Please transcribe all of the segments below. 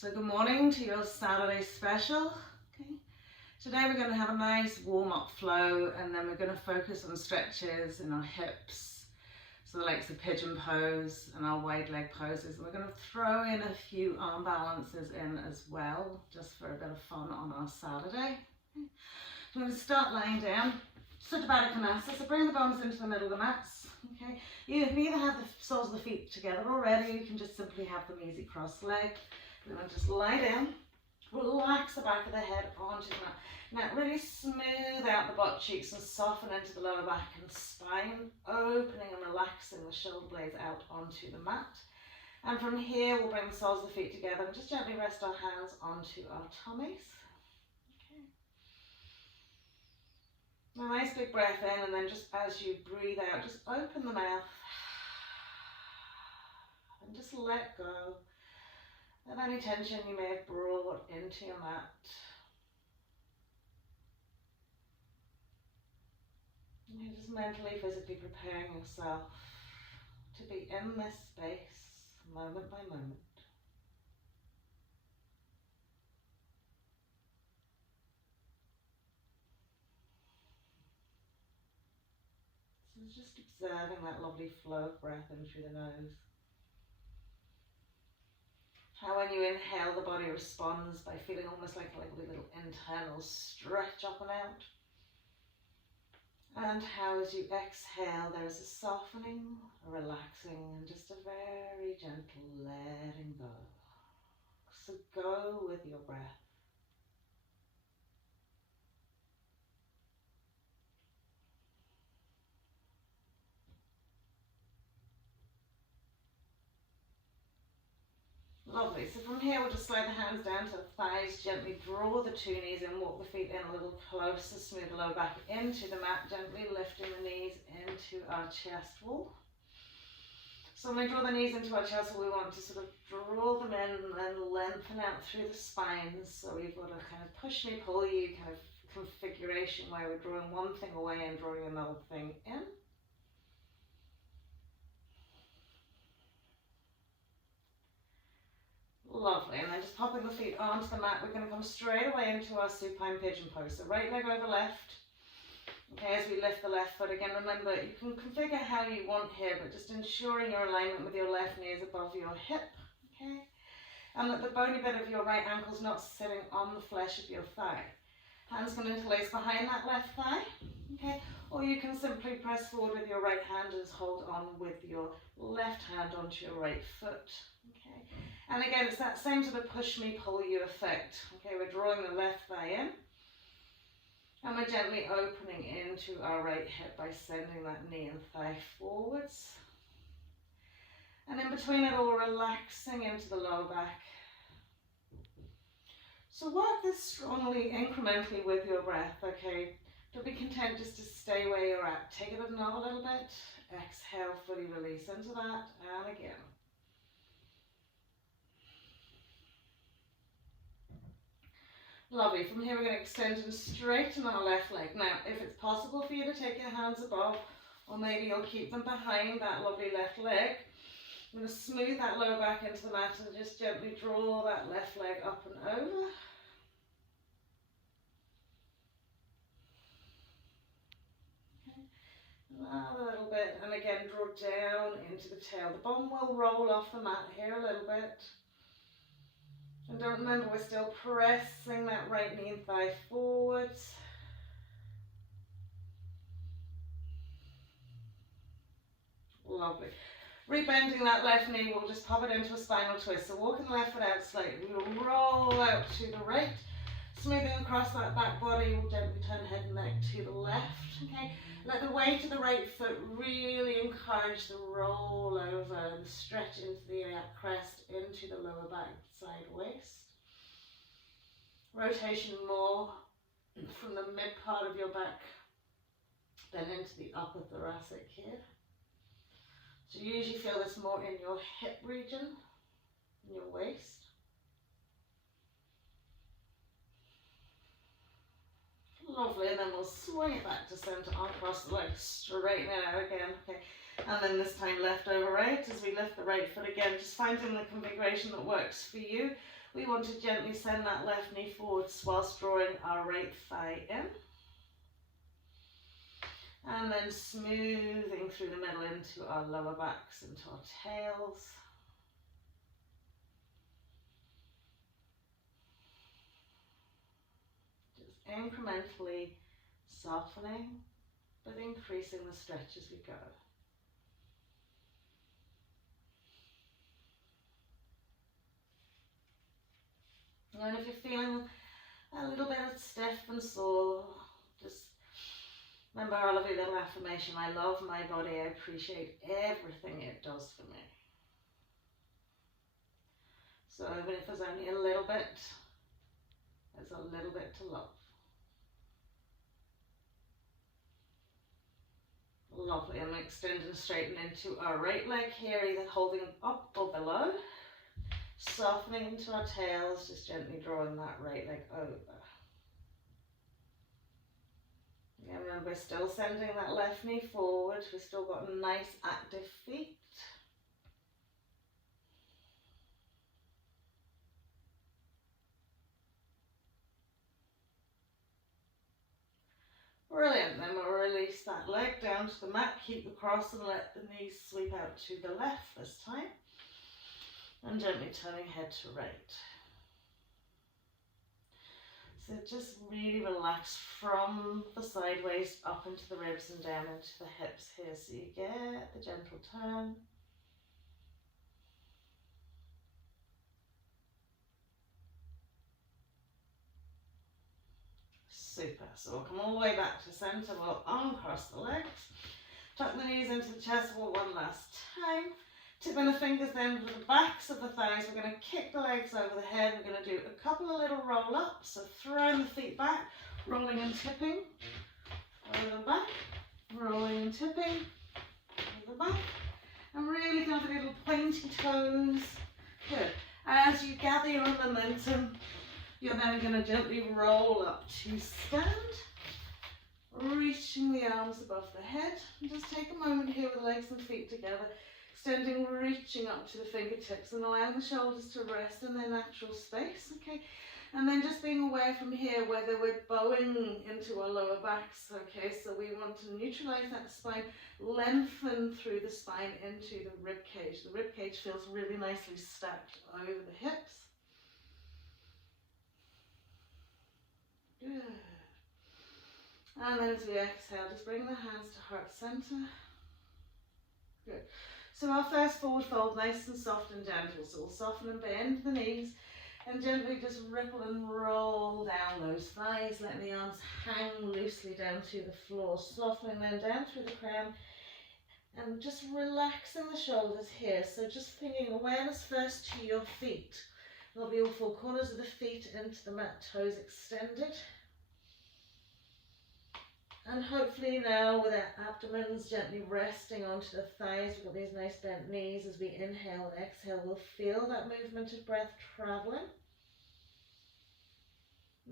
So good morning to your Saturday special. Okay. Today we're going to have a nice warm-up flow, and then we're going to focus on stretches in our hips. So the likes of pigeon pose and our wide leg poses. And we're going to throw in a few arm balances in as well, just for a bit of fun on our Saturday. Okay. So I'm going to start lying down. Supta Baddha Konasana. So bring the bums into the middle of the mats. Okay. You can either have the soles of the feet together already, you can just simply have them easy cross-legged. Then we'll just lie down, relax the back of the head onto the mat. Now really smooth out the butt cheeks and soften into the lower back and spine, opening and relaxing the shoulder blades out onto the mat. And from here we'll bring the soles of the feet together and just gently rest our hands onto our tummies. Okay. A nice big breath in, and then just as you breathe out, just open the mouth and just let go of any tension you may have brought into your mat. And you're just mentally, physically preparing yourself to be in this space, moment by moment. So just observing that lovely flow of breath in through the nose. How when you inhale, the body responds by feeling almost like a little internal stretch up and out. And how as you exhale, there is a softening, a relaxing, and just a very gentle letting go. So go with your breath. Lovely. So from here, we'll just slide the hands down to the thighs, gently draw the two knees in, walk the feet in a little closer, smooth the lower back into the mat, gently lifting the knees into our chest wall. So when we draw the knees into our chest wall, we want to sort of draw them in and then lengthen out through the spine. So we've got a kind of push me, pull you kind of configuration where we're drawing one thing away and drawing another thing in. Lovely, and then just popping the feet onto the mat, we're going to come straight away into our supine pigeon pose. So right leg over left. Okay, as we lift the left foot again, remember you can configure how you want here, but just ensuring your alignment with your left knee is above your hip. Okay, and that the bony bit of your right ankle is not sitting on the flesh of your thigh. Hands can interlace behind that left thigh. Okay, or you can simply press forward with your right hand and hold on with your left hand onto your right foot. Okay. And again, it's that same sort of push me, pull you effect. Okay, we're drawing the left thigh in. And we're gently opening into our right hip by sending that knee and thigh forwards. And in between it all, relaxing into the lower back. So work this strongly, incrementally with your breath, okay? Don't be content just to stay where you're at. Take it another little bit. Exhale, fully release into that. And again. Lovely. From here we're going to extend and straighten our left leg. Now, if it's possible for you to take your hands above, or maybe you'll keep them behind that lovely left leg, I'm going to smooth that lower back into the mat and just gently draw that left leg up and over. Okay. Another little bit, and again draw down into the tail. The bum will roll off the mat here a little bit. And don't remember, we're still pressing that right knee and thigh forwards. Lovely. Rebending that left knee, we'll just pop it into a spinal twist. So walking the left foot out slightly, we will roll out to the right. Smoothing across that back body, we'll gently turn head and neck to the left. Okay. Let the weight of the right foot really encourage the roll over and stretch into the crest, into the lower back side waist. Rotation more from the mid part of your back than into the upper thoracic here. So you usually feel this more in your hip region, in your waist. Lovely, and then we'll swing it back to center, arm across the legs, straighten it out again. Okay, and then this time left over right as we lift the right foot again, just finding the configuration that works for you. We want to gently send that left knee forwards whilst drawing our right thigh in. And then smoothing through the middle into our lower backs, into our tails. Just incrementally softening, but increasing the stretch as we go. And if you're feeling a little bit stiff and sore, just remember our lovely little affirmation: I love my body, I appreciate everything it does for me. So even if there's only a little bit, there's a little bit to love. Lovely, and we extend and straighten into our right leg here, either holding up or below. Softening into our tails, just gently drawing that right leg over. Yeah, remember, we're still sending that left knee forward. We've still got nice active feet. Brilliant. Then we'll release that leg down to the mat. Keep the cross and let the knees sweep out to the left this time. And gently turning head to right. So just really relax from the sideways up into the ribs and down into the hips here, so you get the gentle turn. Super. So we'll come all the way back to center. We'll uncross the legs. Tuck the knees into the chest wall one last time. Tipping the fingers then to the backs of the thighs. We're going to kick the legs over the head. We're going to do a couple of little roll ups. So throwing the feet back, rolling and tipping. Over the back, rolling and tipping. Over the back. And really kind of little pointy toes. Good. As you gather your momentum, you're then going to gently roll up to stand. Reaching the arms above the head. And just take a moment here with the legs and feet together. Extending, reaching up to the fingertips and allowing the shoulders to rest in their natural space, okay? And then just being aware from here whether we're bowing into our lower backs, okay? So we want to neutralize that spine, lengthen through the spine into the rib cage. The rib cage feels really nicely stacked over the hips. Good. And then as we exhale, just bring the hands to heart center. Good. So our first forward fold, nice and soft and gentle. So we'll soften and bend the knees and gently just ripple and roll down those thighs, letting the arms hang loosely down to the floor, softening them down through the crown and just relaxing the shoulders here. So just bringing awareness first to your feet. Lovely, all four corners of the feet into the mat, toes extended. And hopefully now with our abdomens gently resting onto the thighs, we've got these nice bent knees. As we inhale and exhale, we'll feel that movement of breath traveling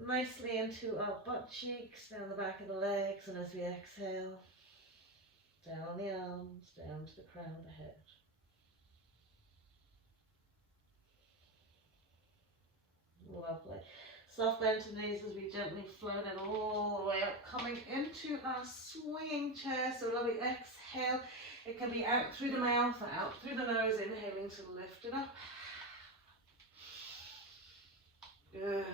nicely into our butt cheeks, down the back of the legs, and as we exhale, down the arms, down to the crown of the head. Lovely. Soft bend to knees as we gently float it all the way up, coming into our swinging chair. So lovely, exhale. It can be out through the mouth or out through the nose, inhaling to lift it up. Good.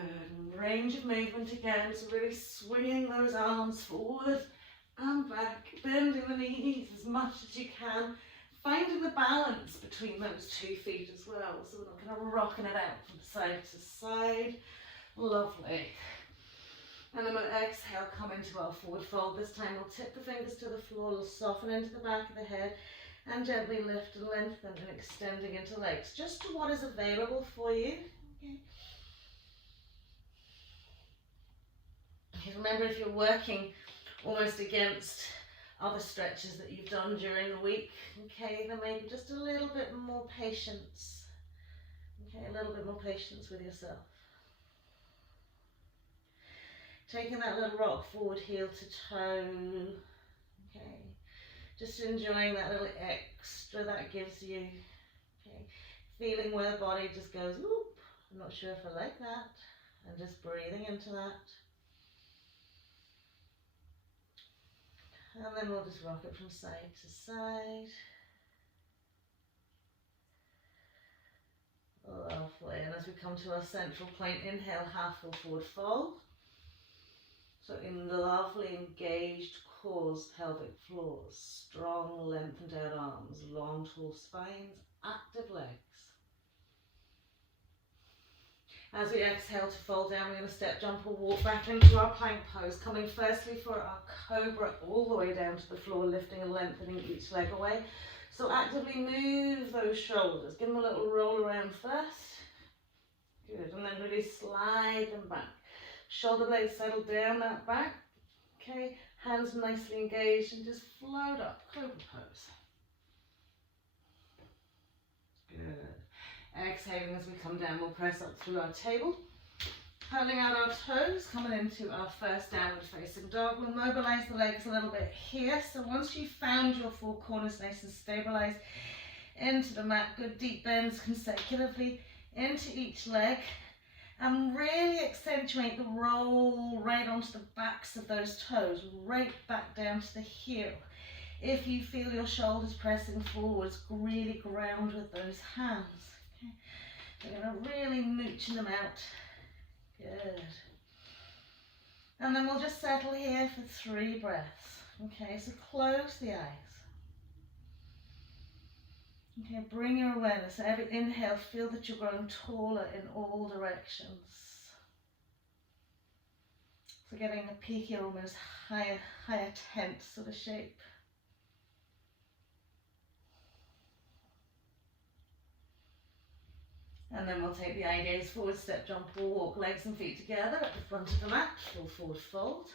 Range of movement again, so really swinging those arms forward and back, bending the knees as much as you can, finding the balance between those 2 feet as well, so we're not kind of rocking it out from side to side. Lovely. And then we'll exhale, come into our forward fold. This time we'll tip the fingers to the floor, we'll soften into the back of the head and gently lift and lengthen and extending into legs, just to what is available for you. Okay. Remember, if you're working almost against other stretches that you've done during the week, okay, then maybe just a little bit more patience. Okay, a little bit more patience with yourself. Taking that little rock forward, heel to toe. Okay, just enjoying that little extra that gives you. Okay, feeling where the body just goes whoop I'm not sure if I like that. And just breathing into that. And then we'll just rock it from side to side. Lovely. And as we come to our central point, inhale, half full forward fold. So in the lovely engaged cores, pelvic floors, strong lengthened out arms, long tall spines, active legs. As we exhale to fold down, we're going to step, jump or walk back into our plank pose, coming firstly for our cobra all the way down to the floor, lifting and lengthening each leg away. So actively move those shoulders, give them a little roll around first. Good, and then really slide them back. Shoulder blades settle down that back. Okay, hands nicely engaged and just float up, cobra pose. Good. Exhaling as we come down, we'll press up through our table. Curling out our toes, coming into our first downward facing dog. We'll mobilize the legs a little bit here. So once you've found your four corners nice and stabilized into the mat, good deep bends consecutively into each leg. And really accentuate the roll right onto the backs of those toes, right back down to the heel. If you feel your shoulders pressing forwards, really ground with those hands. Okay. We're going to really mooching them out. Good. And then we'll just settle here for 3 breaths. Okay, so close the eyes. Okay, bring your awareness. Every inhale, feel that you're growing taller in all directions. So getting a peaky, almost higher tent sort of shape. And then we'll take the eye gaze forward, step, jump, or walk, legs and feet together at the front of the mat, full forward fold.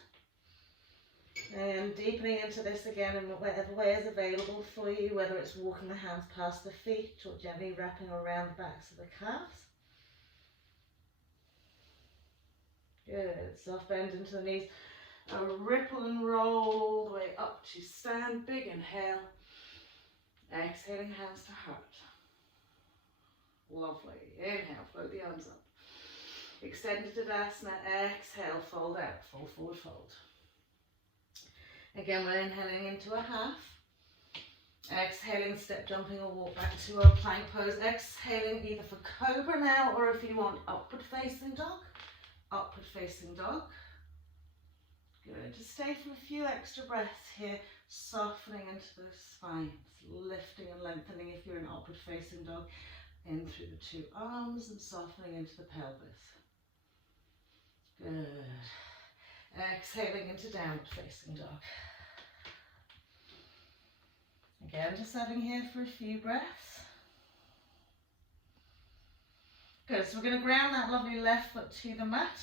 And deepening into this again in whatever way is available for you, whether it's walking the hands past the feet or gently wrapping around the backs of the calves. Good, soft bend into the knees. A ripple and roll all the way up to stand, big inhale. Exhaling, hands to heart. Lovely. Inhale, float the arms up. Extended Tadasana, exhale, fold out, full forward fold. Again, we're inhaling into a half. Exhaling, step jumping or walk back to our plank pose. Exhaling either for cobra now, or if you want upward facing dog, upward facing dog. Good, just stay for a few extra breaths here, softening into the spines, lifting and lengthening if you're in upward facing dog. In through the 2 arms and softening into the pelvis. Good. Exhaling into downward facing dog. Again, just settling here for a few breaths. Good, so we're going to ground that lovely left foot to the mat.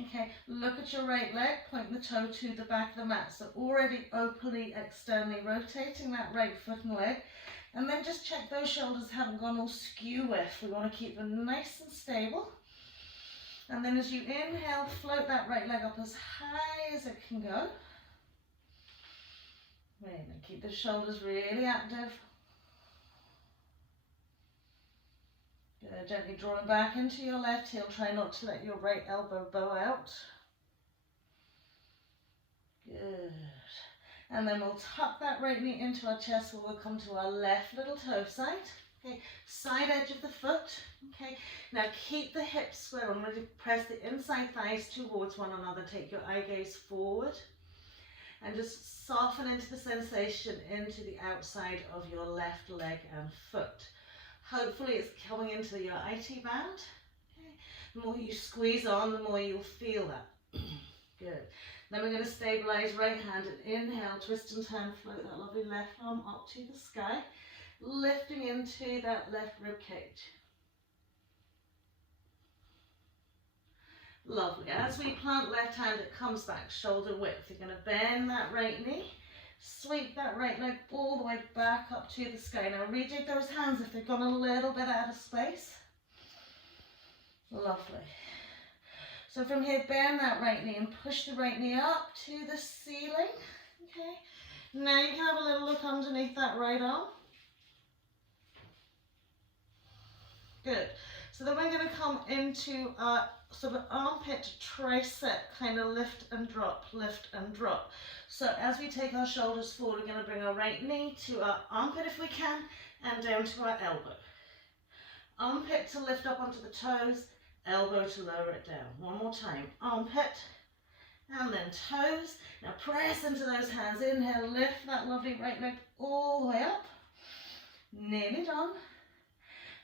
Okay, look at your right leg, point the toe to the back of the mat. So already openly, externally rotating that right foot and leg. And then just check those shoulders haven't gone all skew with. We want to keep them nice and stable. And then as you inhale, float that right leg up as high as it can go. Right, and keep the shoulders really active. Good, gently drawing back into your left heel. Try not to let your right elbow bow out. Good. And then we'll tuck that right knee into our chest where we'll come to our left little toe side. Okay, side edge of the foot. Okay, now keep the hips square and really press the inside thighs towards one another. Take your eye gaze forward and just soften into the sensation into the outside of your left leg and foot. Hopefully it's coming into your IT band. Okay. The more you squeeze on, the more you'll feel that. Good. Then we're going to stabilize right hand and inhale, twist and turn, float that lovely left arm up to the sky, lifting into that left rib cage. Lovely. As we plant left hand, it comes back shoulder width. You're going to bend that right knee, sweep that right leg all the way back up to the sky. Now rejig those hands if they've gone a little bit out of space. Lovely. So from here, bend that right knee and push the right knee up to the ceiling. Okay. Now you can have a little look underneath that right arm. Good. So then we're going to come into our sort of armpit tricep, kind of lift and drop, lift and drop. So as we take our shoulders forward, we're going to bring our right knee to our armpit if we can, and down to our elbow. Armpit to lift up onto the toes, elbow to lower it down. One more time, armpit, and then toes. Now press into those hands. Inhale, lift that lovely right leg all the way up. Nearly done.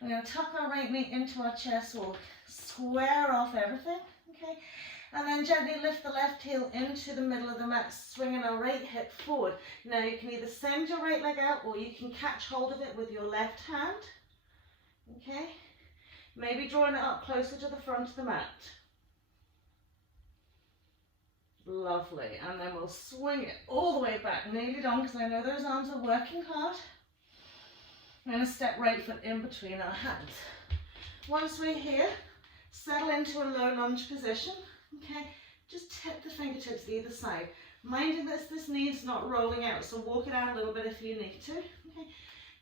We're going to tuck our right knee into our chest wall, square off everything, okay? And then gently lift the left heel into the middle of the mat, swinging our right hip forward. Now you can either send your right leg out or you can catch hold of it with your left hand, okay? Maybe drawing it up closer to the front of the mat. Lovely, and then we'll swing it all the way back, nearly done, because I know those arms are working hard. I'm going to step right foot in between our hands. Once we're here, settle into a low lunge position, okay? Just tip the fingertips either side. Minding this knee is not rolling out, so walk it out a little bit if you need to, okay?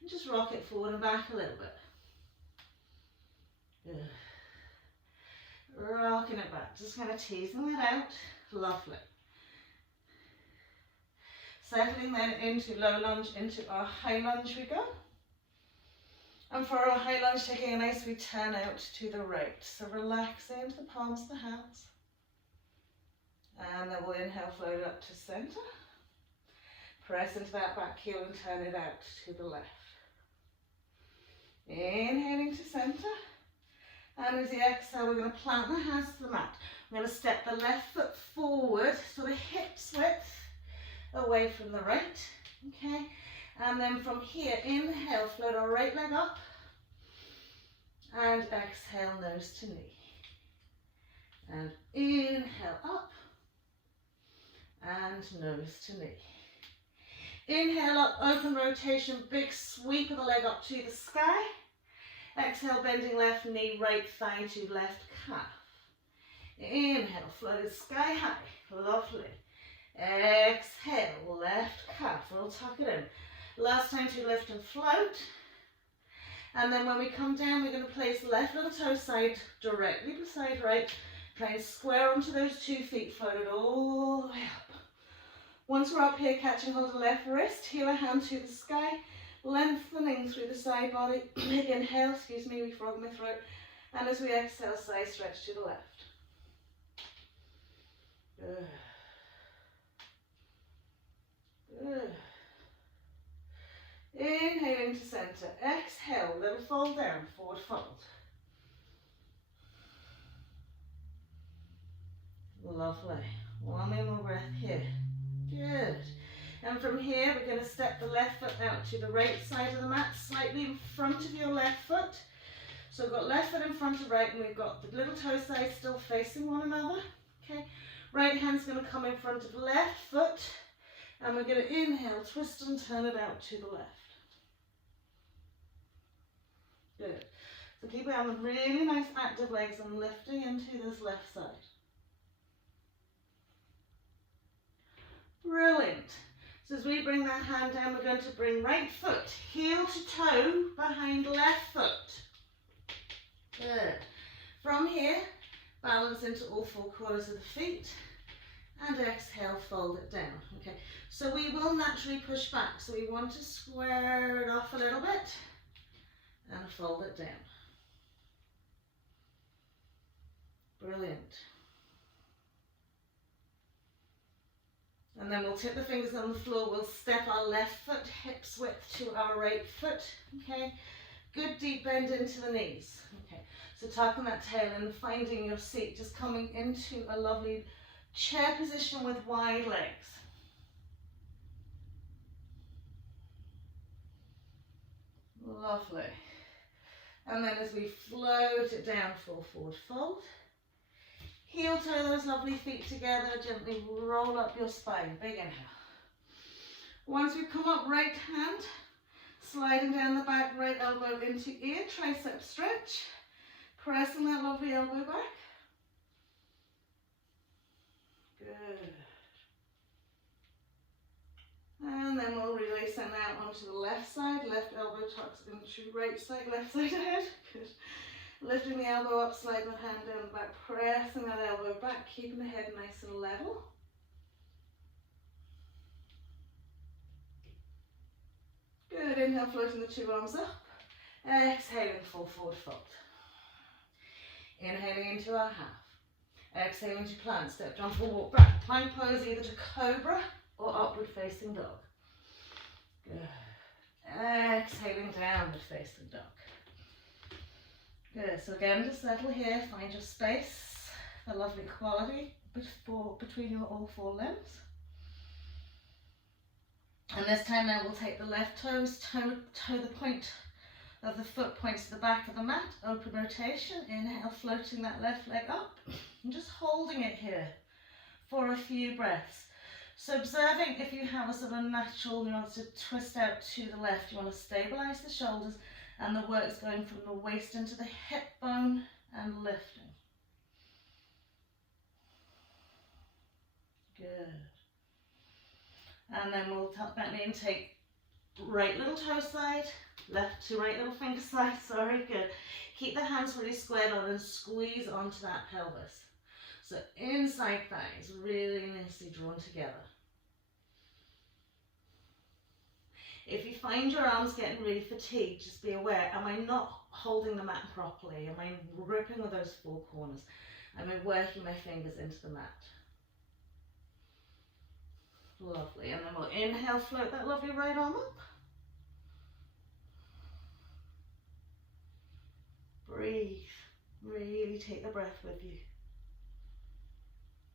And just rock it forward and back a little bit. Good. Rocking it back, just kind of teasing that out. Lovely. Settling then into low lunge, into our high lunge we go. And for our high lunge, taking a nice wee turn out to the right. So relax into the palms of the hands. And then we'll inhale, float it up to center. Press into that back heel and turn it out to the left. Inhaling to center. And as you exhale, we're going to plant the hands to the mat. We're going to step the left foot forward, sort of hips width away from the right. Okay. And then from here, inhale, float our right leg up. And exhale, nose to knee. And inhale up. And nose to knee. Inhale up, open rotation, big sweep of the leg up to the sky. Exhale, bending left knee, right thigh to left calf. Inhale, float sky high. Lovely. Exhale, left calf. We'll tuck it in. Last time to lift and float. And then when we come down, we're going to place left little toe side directly beside right. Try and square onto those 2 feet, floated all the way up. Once we're up here, catching hold of the left wrist, heel a hand to the sky, lengthening through the side body. Big inhale, excuse me, we frog my throat. And as we exhale, side stretch to the left. Good. Good. Inhaling to center. Exhale, little fold down, forward fold. Lovely. One more breath here. Good. And from here, we're going to step the left foot out to the right side of the mat, slightly in front of your left foot. So we've got left foot in front of right, and we've got the little toe sides still facing one another. Okay. Right hand's going to come in front of left foot, and we're going to inhale, twist and turn it out to the left. Good. So keep it on really nice active legs and lifting into this left side. Brilliant. So as we bring that hand down, we're going to bring right foot, heel to toe, behind left foot. Good. From here, balance into all 4 corners of the feet. And exhale, fold it down. Okay. So we will naturally push back. So we want to square it off a little bit. And fold it down. Brilliant. And then we'll tip the fingers on the floor. We'll step our left foot hips width to our right foot. Okay. Good deep bend into the knees. Okay. So tucking that tail and finding your seat. Just coming into a lovely chair position with wide legs. Lovely. And then as we float it down, full forward fold. Heel toe those lovely feet together, gently roll up your spine, big inhale. Once we come up, right hand, sliding down the back, right elbow into ear, tricep stretch. Pressing that lovely elbow back. Good. And then we'll release that out onto the left side. Left elbow tucks into right side, left side ahead. Good. Lifting the elbow up, sliding the hand down the back, pressing that elbow back, keeping the head nice and level. Good, inhale, floating the two arms up. Exhaling, full forward fold. Inhaling into our half. Exhaling to plant, step, jump or walk back. Plank pose either to cobra or upward facing dog. Good. Exhaling, downward facing dog. Good, so again, just settle here, find your space, the lovely quality between your all four limbs. And this time now we'll take the left toes, toe the point of the foot points to the back of the mat, open rotation, inhale, floating that left leg up, and just holding it here for a few breaths. So observing if you have a sort of natural, you want to twist out to the left, you want to stabilize the shoulders, and the work's going from the waist into the hip bone and lifting. Good. And then we'll tuck that knee and take right little toe side, left to right little finger side, sorry, good. Keep the hands really squared on and squeeze onto that pelvis. So inside thighs really nicely drawn together. If you find your arms getting really fatigued, just be aware, am I not holding the mat properly? Am I gripping with those four corners? Am I working my fingers into the mat? Lovely, and then we'll inhale, float that lovely right arm up. Breathe, really take the breath with you.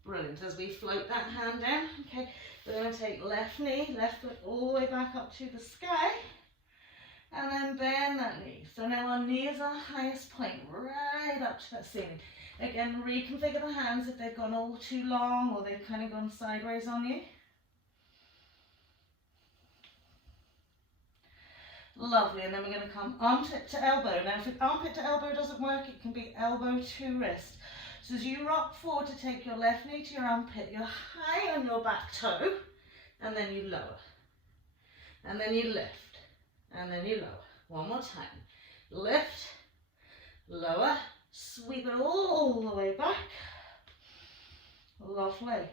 Brilliant, as we float that hand down, okay, we're going to take left knee, left foot all the way back up to the sky, and then bend that knee. So now our knee is our highest point, right up to that ceiling. Again, reconfigure the hands if they've gone all too long or they've kind of gone sideways on you. Lovely, and then we're going to come armpit to elbow. Now if armpit to elbow doesn't work, it can be elbow to wrist. So as you rock forward to take your left knee to your armpit, you're high on your back toe, and then you lower. And then you lift, and then you lower. One more time. Lift, lower, sweep it all the way back. Lovely.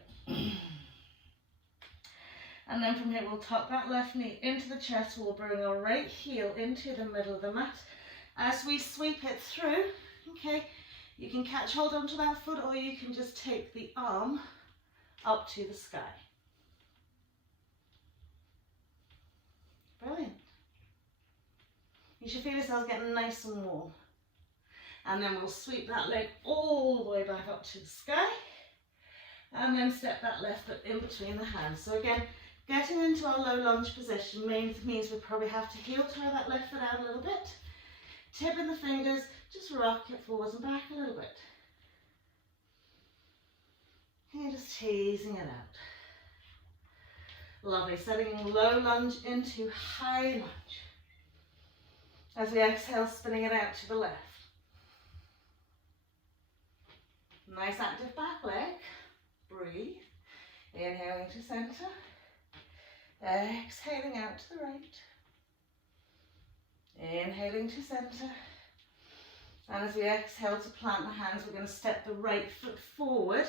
And then from here we'll tuck that left knee into the chest. We'll bring our right heel into the middle of the mat. As we sweep it through, okay, you can catch hold onto that foot or you can just take the arm up to the sky. Brilliant. You should feel yourselves getting nice and warm. And then we'll sweep that leg all the way back up to the sky. And then step that left foot in between the hands. So again, getting into our low lunge position means we probably have to heel toe that left foot out a little bit. Tipping the fingers, just rock it forwards and back a little bit. And just teasing it out. Lovely, setting low lunge into high lunge. As we exhale, spinning it out to the left. Nice active back leg. Breathe. Inhaling to center. Exhaling out to the right. Inhaling to center. And as we exhale to plant the hands, we're going to step the right foot forward,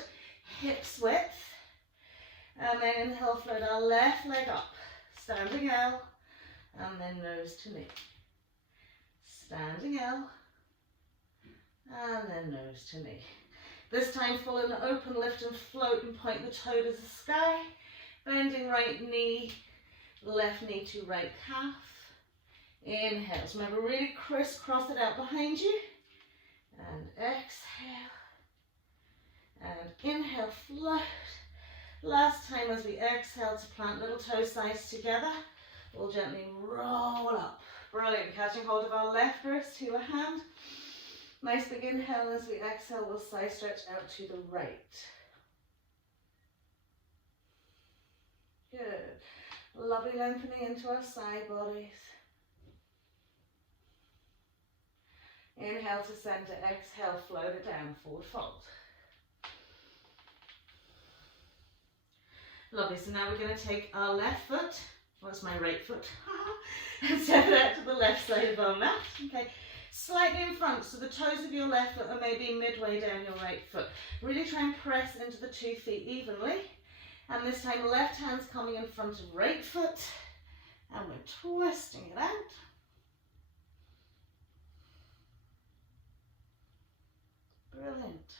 hips width. And then inhale, float our left leg up. Standing L. And then nose to knee. Standing L. And then nose to knee. This time full and open, lift and float and point the toe to the sky. Bending right knee, left knee to right calf. Inhale. So remember, really crisscross it out behind you. And exhale. And inhale, float. Last time as we exhale to plant little toe sides together, we'll gently roll up. Brilliant. Catching hold of our left wrist to a hand. Nice big inhale. As we exhale, we'll side stretch out to the right. Good. Lovely lengthening into our side bodies. Inhale to center, exhale, float it down, forward fold. Lovely, so now we're going to take our left foot, what's my right foot, and step it out to the left side of our mat. Okay, slightly in front, so the toes of your left foot are maybe midway down your right foot. Really try and press into the 2 feet evenly. And this time left hand's coming in front of right foot, and we're twisting it out. Brilliant.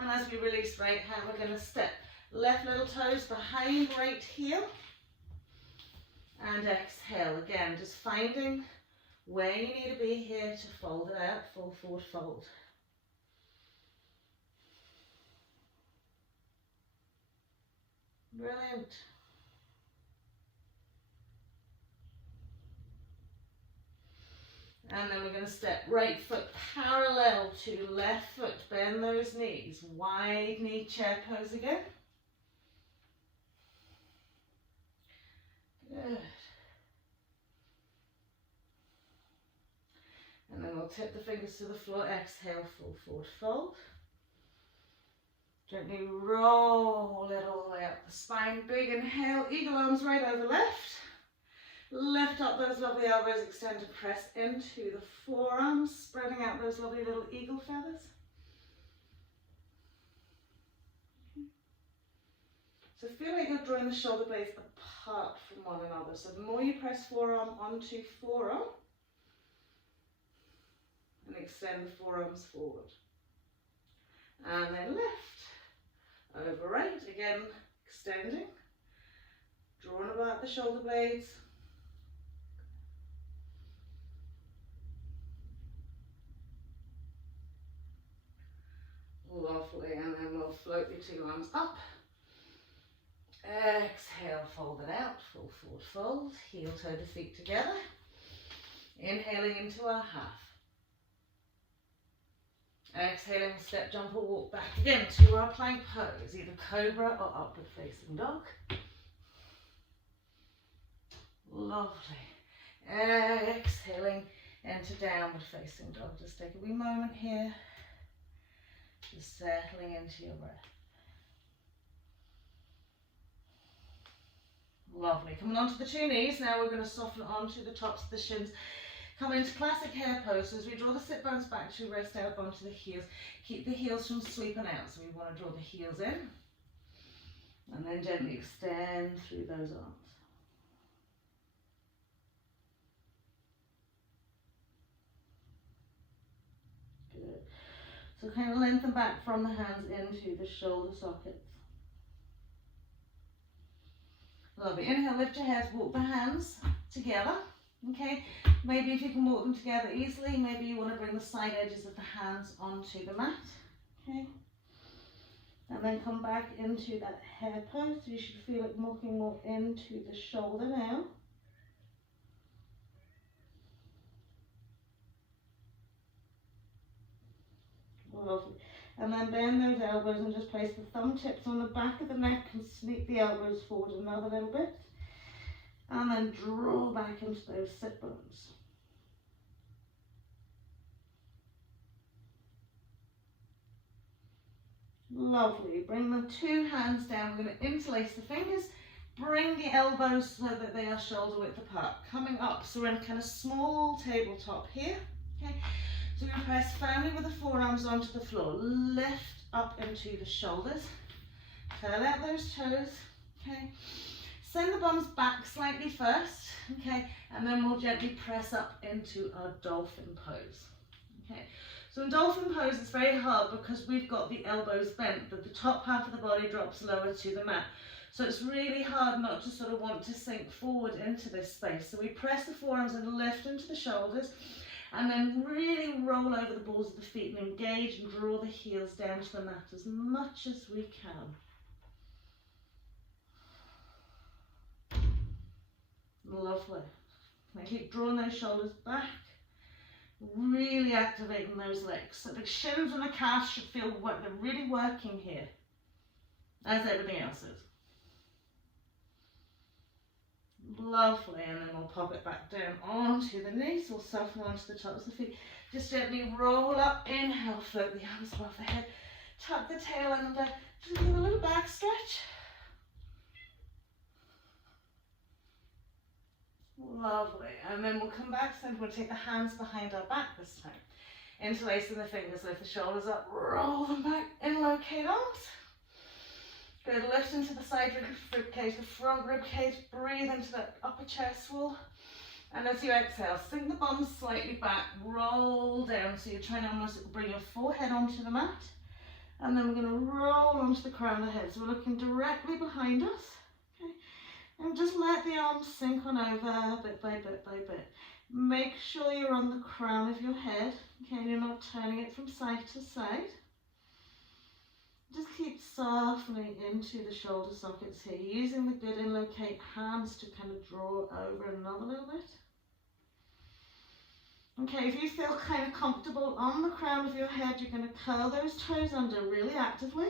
And as we release right hand, we're going to step left little toes behind right heel. And exhale again, just finding where you need to be here to fold it out, full forward fold. Brilliant. And then we're going to step right foot parallel to left foot, bend those knees, wide knee chair pose again. Good. And then we'll tip the fingers to the floor, exhale, full forward fold. Gently roll it all the way up the spine, big inhale, eagle arms right over left. Lift up those lovely elbows, extend and press into the forearms, spreading out those lovely little eagle feathers. So feel like you're drawing the shoulder blades apart from one another. So the more you press forearm onto forearm, and extend the forearms forward. And then left, over right, again extending, drawing about the shoulder blades. Lovely, and then we'll float your 2 arms up. Exhale, fold it out, full forward fold, heel toe the feet together. Inhaling into our half. Exhaling, step, jump or walk back again to our plank pose, either cobra or upward facing dog. Lovely. Exhaling into downward facing dog. Just take a wee moment here. Just settling into your breath. Lovely. Coming onto the 2 knees. Now we're going to soften onto the tops of the shins. Come into classic hare pose. So as we draw the sit bones back to rest out onto the heels. Keep the heels from sweeping out. So we want to draw the heels in. And then gently extend through those arms. Good. So kind of lengthen back from the hands into the shoulder sockets. Lovely. Inhale, lift your head, walk the hands together. Okay, maybe if you can walk them together easily, maybe you want to bring the side edges of the hands onto the mat. Okay, and then come back into that hare pose. So you should feel it walking more into the shoulder now. Lovely. And then bend those elbows and just place the thumb tips on the back of the neck and sneak the elbows forward another little bit. And then draw back into those sit bones. Lovely. Bring the 2 hands down. We're going to interlace the fingers. Bring the elbows so that they are shoulder width apart. Coming up, so we're in a kind of small tabletop here. Okay. So we're going to press firmly with the forearms onto the floor. Lift up into the shoulders. Curl out those toes. Okay. Send the bums back slightly first. Okay. And then we'll gently press up into our dolphin pose. Okay. So in dolphin pose, it's very hard because we've got the elbows bent, but the top half of the body drops lower to the mat. So it's really hard not to sort of want to sink forward into this space. So we press the forearms and lift into the shoulders. And then really roll over the balls of the feet and engage and draw the heels down to the mat as much as we can. Lovely. Now keep drawing those shoulders back, really activating those legs. So the shins and the calves should feel what they're really working here, as everything else is. Lovely, and then we'll pop it back down onto the knees. We'll soften onto the tops of the feet. Just gently roll up, inhale, float the arms above the head. Tuck the tail under, just give a little back stretch. Lovely. And then we'll come back, so we'll take the hands behind our back this time. Interlacing the fingers, lift the shoulders up, roll them back, inlocate arms. Good, lift into the side rib cage, the front rib cage, breathe into that upper chest wall. And as you exhale, sink the bum slightly back, roll down. So you're trying to almost bring your forehead onto the mat. And then we're going to roll onto the crown of the head. So we're looking directly behind us. Okay. And just let the arms sink on over bit by bit by bit. Make sure you're on the crown of your head. Okay, and you're not turning it from side to side. Just keep softening into the shoulder sockets here, using the good inlocate hands to kind of draw over another little bit. Okay, if you feel kind of comfortable on the crown of your head, you're going to curl those toes under really actively.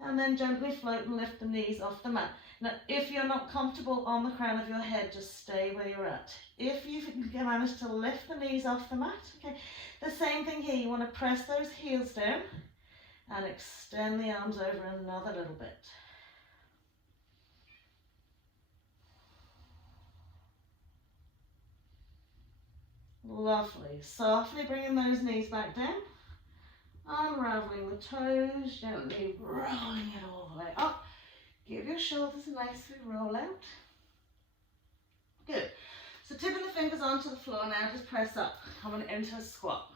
And then gently float and lift the knees off the mat. Now, if you're not comfortable on the crown of your head, just stay where you're at. If you can manage to lift the knees off the mat, okay, the same thing here. You want to press those heels down and extend the arms over another little bit. Lovely. Softly bringing those knees back down. Unraveling the toes, gently rolling it all the way up. Give your shoulders a nice roll out. Good. So tipping the fingers onto the floor now, just press up, coming into a squat.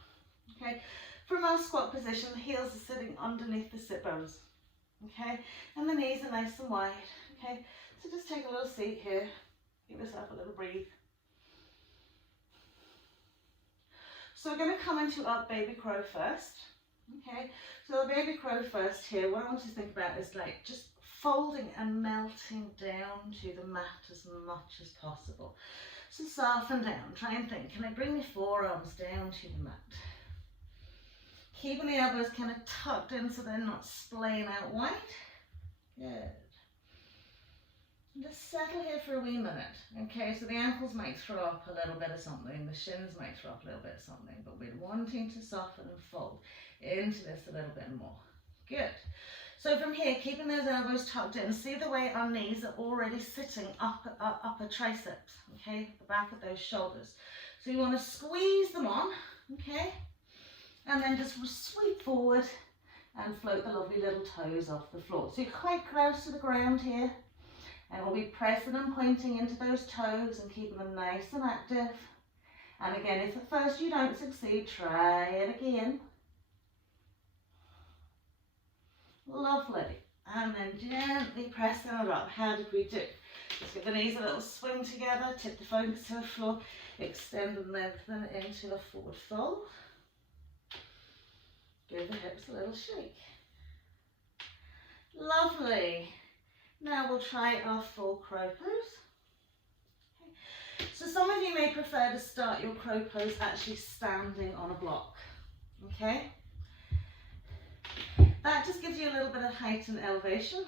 Okay. From our squat position, the heels are sitting underneath the sit bones. Okay. And the knees are nice and wide. Okay. So just take a little seat here. Give yourself a little breathe. So we're going to come into our baby crow first. Okay, so the baby crow first here, what I want you to think about is like just folding and melting down to the mat as much as possible. So soften down, try and think, can I bring my forearms down to the mat? Keeping the elbows kind of tucked in so they're not splaying out wide. Good. And just settle here for a wee minute. Okay, so the ankles might throw up a little bit of something, the shins might throw up a little bit of something, but we're wanting to soften and fold into this a little bit more. Good. So from here, keeping those elbows tucked in, see the way our knees are already sitting upper triceps, okay, the back of those shoulders. So you want to squeeze them on, okay, and then just sweep forward and float the lovely little toes off the floor. So you're quite close to the ground here, and we'll be pressing and pointing into those toes and keeping them nice and active. And again, if at first you don't succeed, try it again. Lovely. And then gently pressing it up. How did we do? Just give the knees a little swing together, tip the fingers to the floor, extend and lengthen into a forward fold. Give the hips a little shake. Lovely. Now we'll try our full crow pose. Okay. So some of you may prefer to start your crow pose actually standing on a block. Okay. That just gives you a little bit of height and elevation.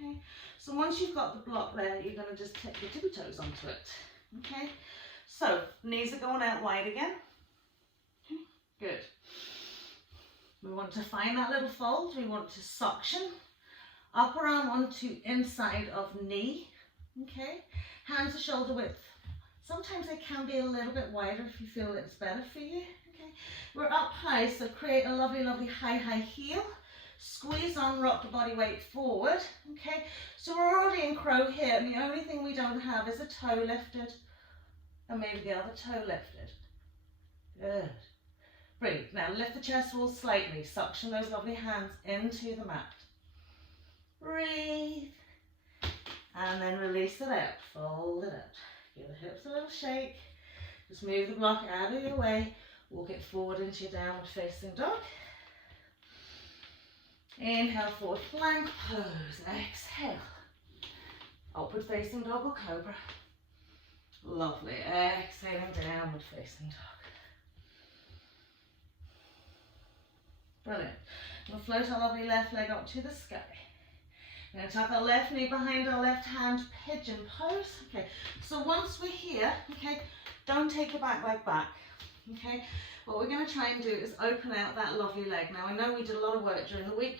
Okay. So once you've got the block there, you're going to just tip your tippy toes onto it. Okay. So knees are going out wide again. Okay. Good. We want to find that little fold. We want to suction. Upper arm onto inside of knee. Okay. Hands to shoulder width. Sometimes they can be a little bit wider if you feel it's better for you. Okay. We're up high, so create a lovely, lovely high heel. Squeeze on, rock the body weight forward. Okay. So we're already in crow here, and the only thing we don't have is a toe lifted, and maybe the other toe lifted. Good. Brilliant. Now lift the chest wall slightly. Suction those lovely hands into the mat. Breathe. And then release it out. Fold it out. Give the hips a little shake. Just move the block out of your way. Walk it forward into your downward facing dog. Inhale, forward plank pose. Exhale. Upward facing dog or cobra. Lovely. Exhaling, downward facing dog. Brilliant. We'll float our lovely left leg up to the sky. We're going to tuck our left knee behind our left hand, pigeon pose. Okay, so once we're here, okay, don't take the back leg back. Okay, what we're going to try and do is open out that lovely leg. Now I know we did a lot of work during the week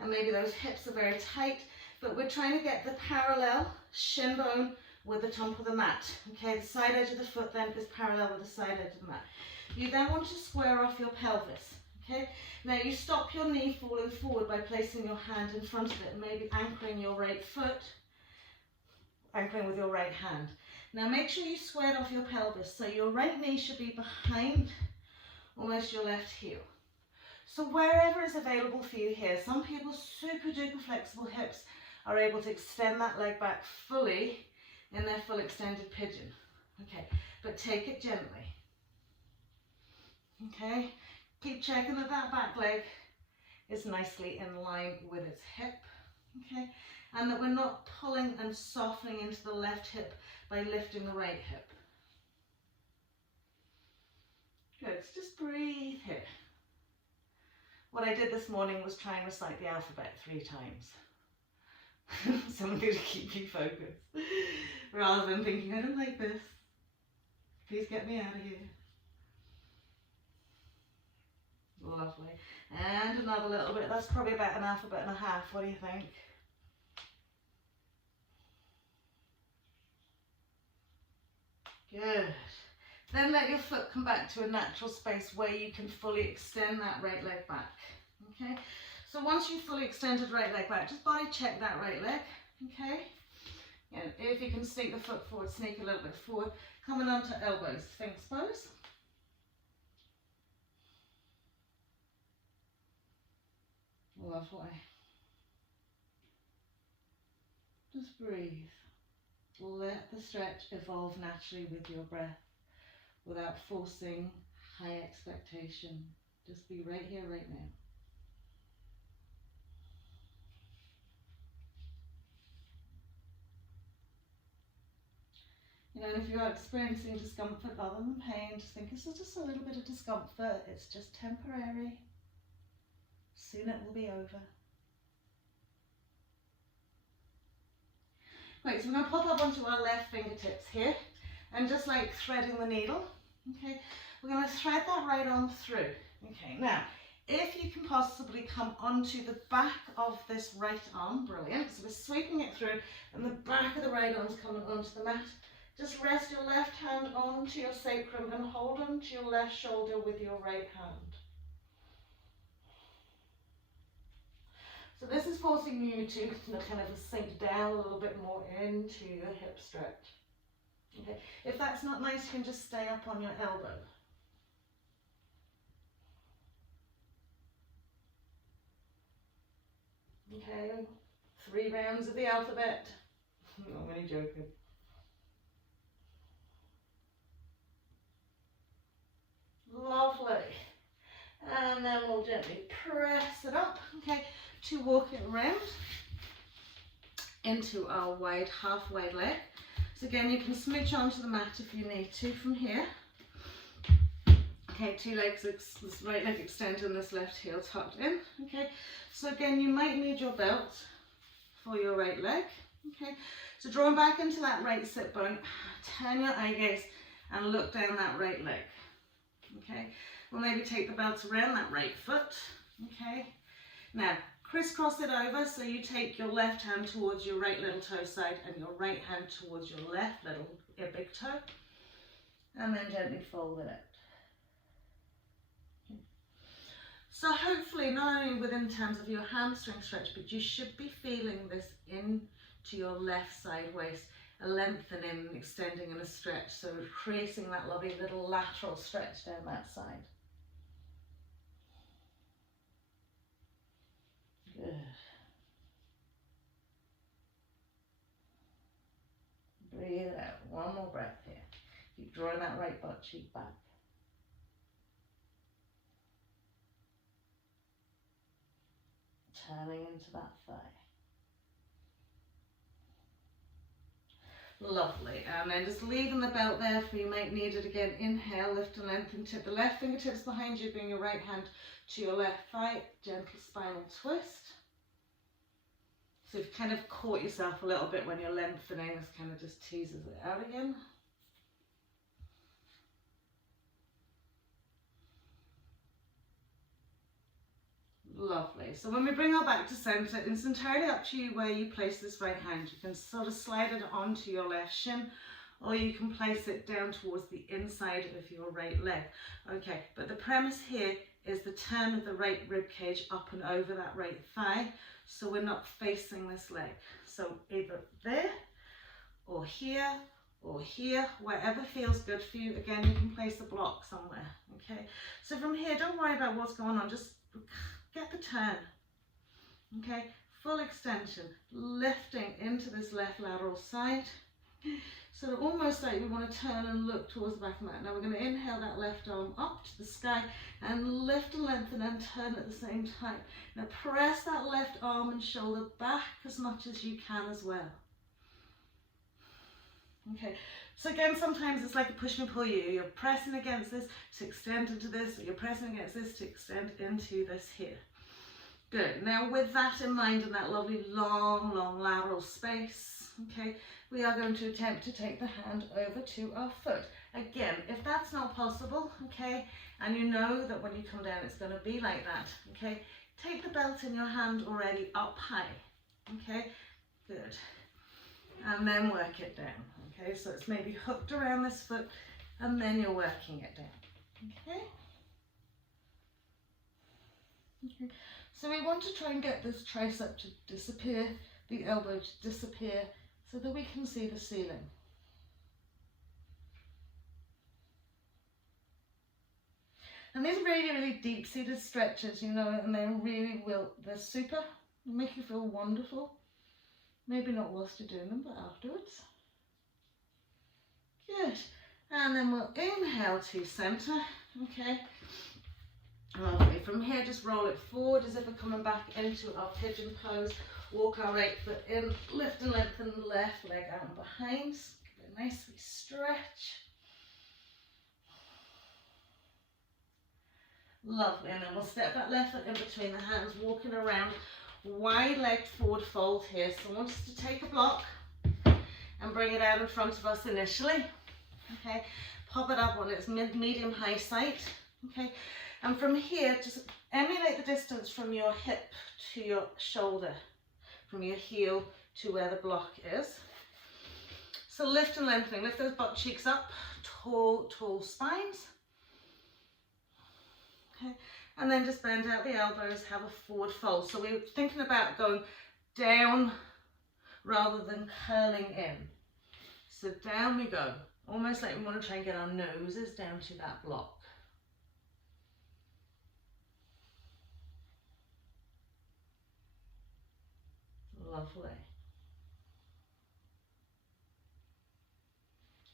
and maybe those hips are very tight, but we're trying to get the parallel shin bone with the top of the mat. Okay, the side edge of the foot then is parallel with the side edge of the mat. You then want to square off your pelvis. Okay, now you stop your knee falling forward by placing your hand in front of it and maybe anchoring your right foot, anchoring with your right hand. Now make sure you squared off your pelvis, so your right knee should be behind almost your left heel. So wherever is available for you here, some people super duper flexible hips are able to extend that leg back fully in their full extended pigeon. Okay, but take it gently. Okay, keep checking that that back leg is nicely in line with its hip. Okay, and that we're not pulling and softening into the left hip by lifting the right hip. Good, so just breathe here. What I did this morning was try and recite the alphabet 3 times. Something to keep you focused, rather than thinking, I don't like this, please get me out of here. Lovely. And another little bit. That's probably about an alphabet and a half. What do you think? Good. Then let your foot come back to a natural space where you can fully extend that right leg back. Okay. So once you've fully extended right leg back, just body check that right leg. Okay. And if you can sneak the foot forward, sneak a little bit forward, coming onto elbows, Sphinx pose. Lovely. Just breathe. Let the stretch evolve naturally with your breath without forcing high expectation. Just be right here, right now. You know, if you're experiencing discomfort rather than pain, just think this is just a little bit of discomfort. It's just temporary. Soon it will be over. Right, so we're going to pop up onto our left fingertips here, and just like threading the needle, okay, we're going to thread that right arm through. Okay, now, if you can possibly come onto the back of this right arm, brilliant, so we're sweeping it through, and the back of the right arm's coming onto the mat. Just rest your left hand onto your sacrum and hold onto your left shoulder with your right hand. So this is forcing you to kind of sink down a little bit more into your hip stretch. Okay. If that's not nice, you can just stay up on your elbow. Okay, 3 rounds of the alphabet. I'm only joking. Lovely. And then we'll gently press it up, okay, to walk it around into our wide, half wide leg. So again, you can smooch onto the mat if you need to from here. Okay, 2 legs, this right leg extended and this left heel tucked in. Okay, so again, you might need your belt for your right leg. Okay, so drawing back into that right sit bone, turn your eye gaze and look down that right leg. Okay, we'll maybe take the belt around that right foot. Okay, now crisscross it over, so you take your left hand towards your right little toe side and your right hand towards your left little big toe, and then gently fold it out. Okay. So hopefully not only within terms of your hamstring stretch, but you should be feeling this into your left side waist, a lengthening, extending and a stretch, so creating that lovely little lateral stretch down that side. Good. Breathe it out. One more breath here. Keep drawing that right butt cheek back. Turning into that thigh. Lovely. And then just leaving the belt there for you might need it again. Inhale, lift and lengthen. Tip the left fingertips behind you, bring your right hand to your left thigh. Gentle spinal twist. So you've kind of caught yourself a little bit when you're lengthening, this kind of just teases it out again. Lovely. Lovely. So when we bring our back to center, it's entirely up to you where you place this right hand. You can sort of slide it onto your left shin, or you can place it down towards the inside of your right leg. Okay, but the premise here is the turn of the right rib cage up and over that right thigh, so we're not facing this leg. So either there, or here, or here, wherever feels good for you. Again, you can place a block somewhere, okay? So from here, don't worry about what's going on, just get the turn, okay? Full extension, lifting into this left lateral side. So almost like we want to turn and look towards the back of the mat. Now we're going to inhale that left arm up to the sky and lift and lengthen and turn at the same time. Now press that left arm and shoulder back as much as you can as well. Okay, so again, sometimes it's like a push and pull you. You're pressing against this to extend into this, or you're pressing against this to extend into this here. Good. Now with that in mind and that lovely long lateral space, okay, we are going to attempt to take the hand over to our foot. Again, if that's not possible, okay, and you know that when you come down it's going to be like that, okay, take the belt in your hand already up high, okay, good, and then work it down, okay, so it's maybe hooked around this foot and then you're working it down, okay. Okay. So we want to try and get this tricep to disappear, the elbow to disappear, so that we can see the ceiling. And these are really deep-seated stretches, you know, and they're super, they make you feel wonderful. Maybe not whilst you're doing them, but afterwards. Good. And then we'll inhale to center, okay. Lovely. From here, just roll it forward as if we're coming back into our pigeon pose. Walk our right foot in, lift and lengthen the left leg out and behind. Give it a nice wee stretch. Lovely. And then we'll step that left foot in between the hands, walking around, wide-legged forward fold here. So I want us to take a block and bring it out in front of us initially. Okay. Pop it up on its medium-high side. Okay. And from here, just emulate the distance from your hip to your shoulder, from your heel to where the block is. So lift and lengthening, lift those butt cheeks up, tall spines. Okay, and then just bend out the elbows, have a forward fold. So we're thinking about going down rather than curling in. So down we go, almost like we want to try and get our noses down to that block. Lovely.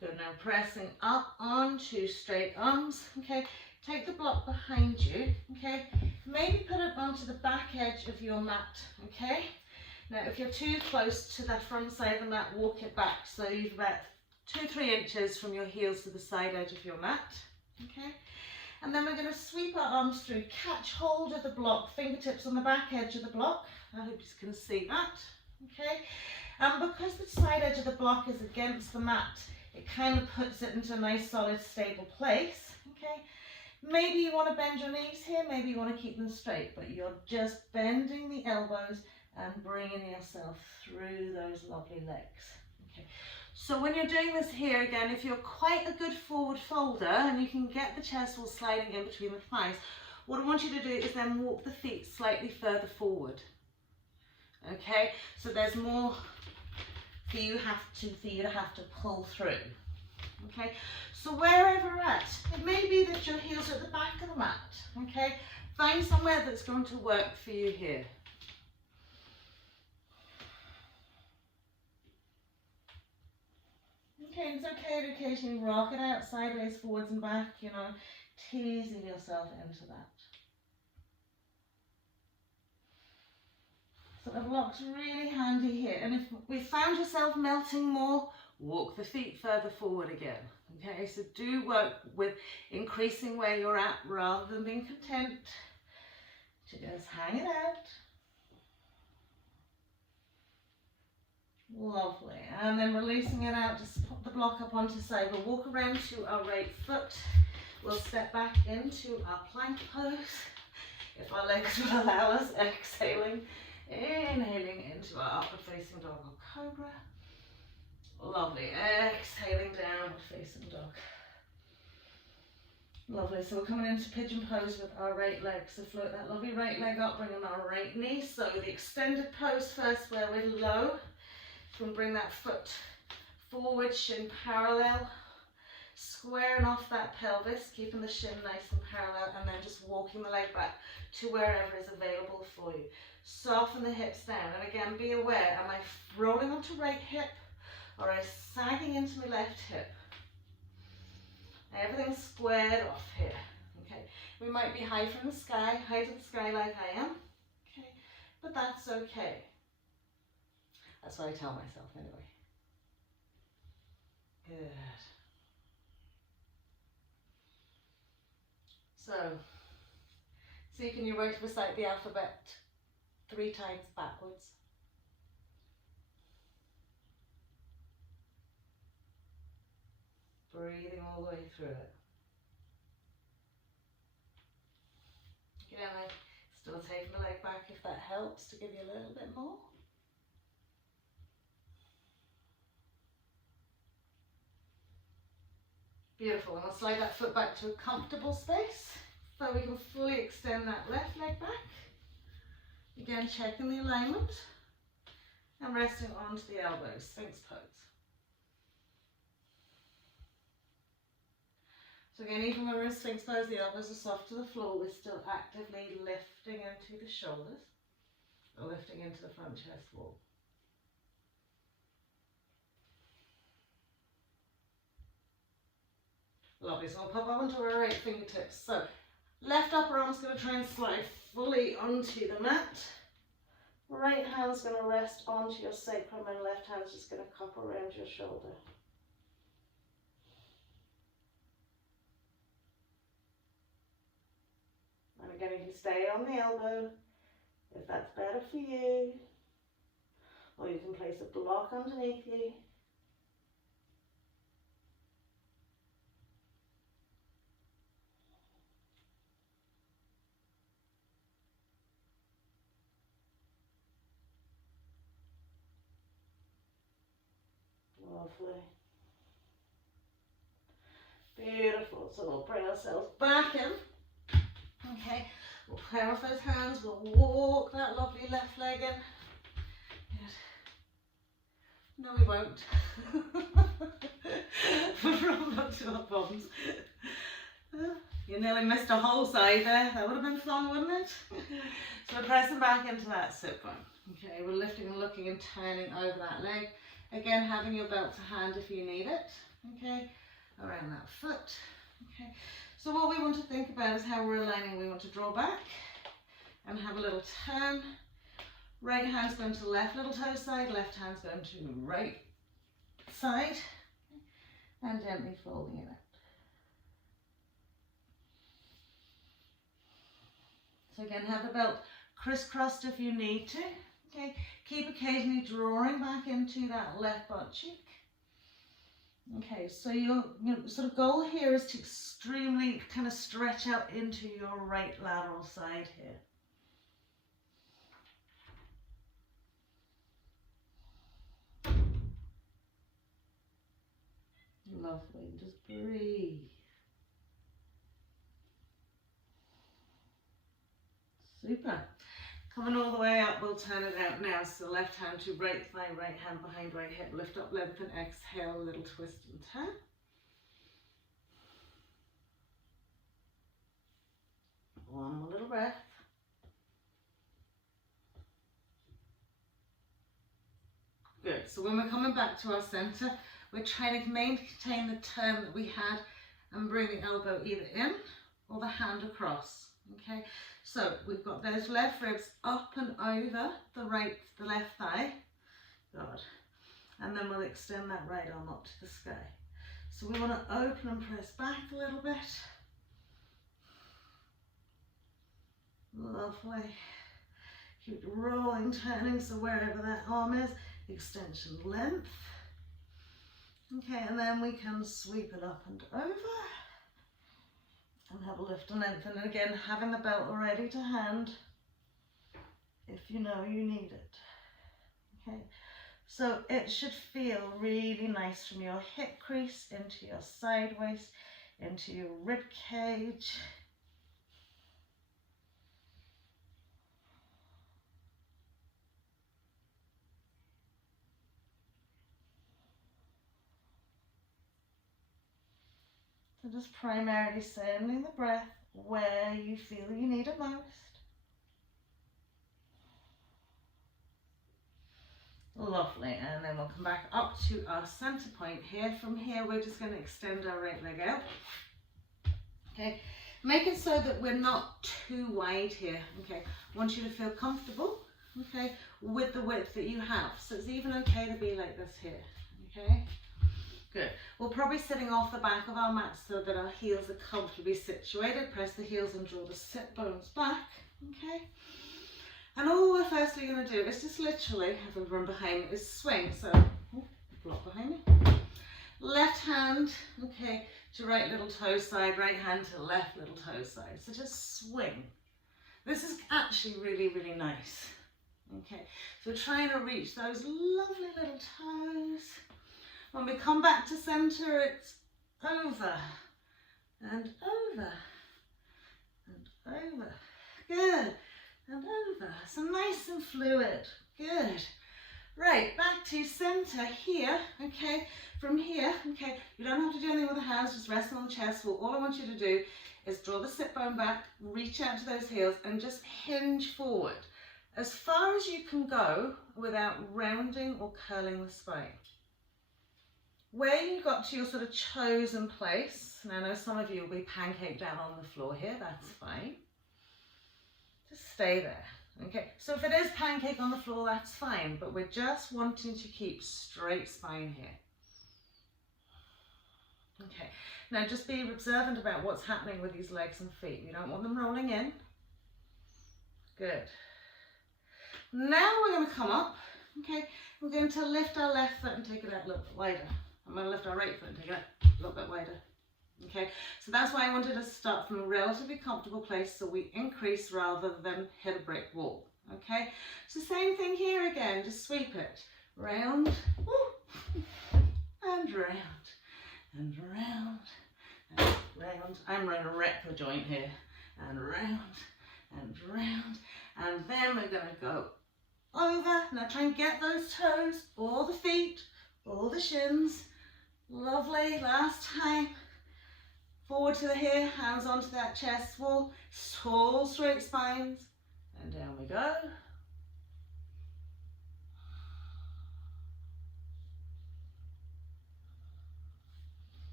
Good, now pressing up onto straight arms, okay, take the block behind you, okay, maybe put it onto the back edge of your mat, okay. Now if you're too close to the front side of the mat, walk it back, so you've about 2-3 inches from your heels to the side edge of your mat, okay. And then we're going to sweep our arms through, catch hold of the block, fingertips on the back edge of the block. I hope you can see that, okay? And because the side edge of the block is against the mat, it kind of puts it into a nice, solid, stable place, okay? Maybe you want to bend your knees here, maybe you want to keep them straight, but you're just bending the elbows and bringing yourself through those lovely legs, okay? So when you're doing this here again, if you're quite a good forward folder and you can get the chest wall sliding in between the thighs, what I want you to do is then walk the feet slightly further forward. Okay, so there's more for you to have to pull through. Okay, so wherever you're at, it may be that your heels are at the back of the mat. Okay, find somewhere that's going to work for you here. Okay, it's okay to occasionally rock it out sideways, forwards and back, you know, teasing yourself into that. So the block's really handy here. And if we found yourself melting more, walk the feet further forward again. Okay, so do work with increasing where you're at rather than being content to just hang it out. Lovely. And then releasing it out, just pop the block up onto the side. We'll walk around to our right foot. We'll step back into our plank pose. if our legs would allow us. Exhaling, inhaling into our upward facing dog or cobra. Lovely, exhaling downward facing dog. Lovely, so we're coming into pigeon pose with our right leg. So float that lovely right leg up, bringing our right knee. So the extended pose first where we're low. You can bring that foot forward, shin parallel. Squaring off that pelvis, keeping the shin nice and parallel, and then just walking the leg back to wherever is available for you. Soften the hips down, and again be aware, am I rolling onto right hip or am I sagging into my left hip? Everything's squared off here. Okay, we might be high from the sky, high to the sky like I am. Okay, but that's okay. That's what I tell myself anyway. Good. So can you recite the alphabet 3 times backwards? Breathing all the way through it. Again, I'm still taking the leg back if that helps to give you a little bit more. Beautiful, and I'll slide that foot back to a comfortable space so we can fully extend that left leg back. Again, checking the alignment and resting onto the elbows, Sphinx pose. So again, even when we're in Sphinx pose, the elbows are soft to the floor, we're still actively lifting into the shoulders or lifting into the front chest wall. Lovely, so I'll pop up onto our right fingertips. So left upper arm's going to try and slide fully onto the mat. Right hand's going to rest onto your sacrum and left hand's just going to cup around your shoulder. And again, you can stay on the elbow if that's better for you. Or you can place a block underneath you. Lovely. Beautiful. So we'll bring ourselves back in. Okay. We'll play off those hands. We'll walk that lovely left leg in. Good. No, we won't. We'll roll up to our bums. You nearly missed a whole side there. That would have been fun, wouldn't it? So we're pressing back into that sit bone. Okay, we're lifting and looking and turning over that leg. Again, having your belt to hand if you need it. Okay, around that foot. Okay, so what we want to think about is how we're aligning. We want to draw back and have a little turn. Right hand's going to left little toe side, left hand's going to right side, and gently folding it out. So again, have the belt crisscrossed if you need to. Okay, keep occasionally drawing back into that left butt cheek. Okay, so your sort of goal here is to extremely kind of stretch out into your right lateral side here. Lovely, just breathe. Super. Coming all the way up, we'll turn it out now. So left hand to right thigh, right hand behind right hip. Lift up, lengthen, exhale, a little twist and turn. One more little breath. Good. So when we're coming back to our center, we're trying to maintain the turn that we had and bring the elbow either in or the hand across. Okay, so we've got those left ribs up and over the left thigh. Good. And then we'll extend that right arm up to the sky. So we want to open and press back a little bit. Lovely. Keep rolling, turning, so wherever that arm is, extension length. Okay, and then we can sweep it up and over. And have a lift and lengthen. And again, having the belt ready to hand if you know you need it. Okay, so it should feel really nice from your hip crease into your side waist, into your rib cage. So just primarily sending the breath where you feel you need it most. Lovely, and then we'll come back up to our center point here. From here, we're just going to extend our right leg out. Okay, make it so that we're not too wide here. Okay, I want you to feel comfortable, okay, with the width that you have. So it's even okay to be like this here, okay? Good. We're probably sitting off the back of our mat so that our heels are comfortably situated. Press the heels and draw the sit bones back, okay? And all we're firstly going to do is just literally, have a room behind me, is swing. So, block behind me. Left hand, okay, to right little toe side, right hand to left little toe side. So just swing. This is actually really, really nice. Okay, so we're trying to reach those lovely little toes. When we come back to center, it's over and over and over. Good. And over. So nice and fluid. Good. Right, back to center here, okay? From here, okay, you don't have to do anything with the hands, just resting on the chest wall. All I want you to do is draw the sit bone back, reach out to those heels and just hinge forward as far as you can go without rounding or curling the spine. Where you got to your sort of chosen place, and I know some of you will be pancaked down on the floor here, that's fine. Just stay there, okay? So if it is pancake on the floor, that's fine, but we're just wanting to keep straight spine here. Okay, now just be observant about what's happening with these legs and feet. You don't want them rolling in. Good. Now we're going to come up, okay? We're going to lift our left foot and take it out a little bit wider. I'm going to lift our right foot and take it out a little bit wider. Okay, so that's why I wanted to start from a relatively comfortable place so we increase rather than hit a brick wall. Okay, so same thing here again, just sweep it. Round, and round, and round, and round. I'm going to wreck the joint here. And round, and round. And then we're going to go over. Now try and get those toes, or the feet, or the shins. Lovely, last time. Forward to the here, hands onto that chest wall, tall straight spines, and down we go.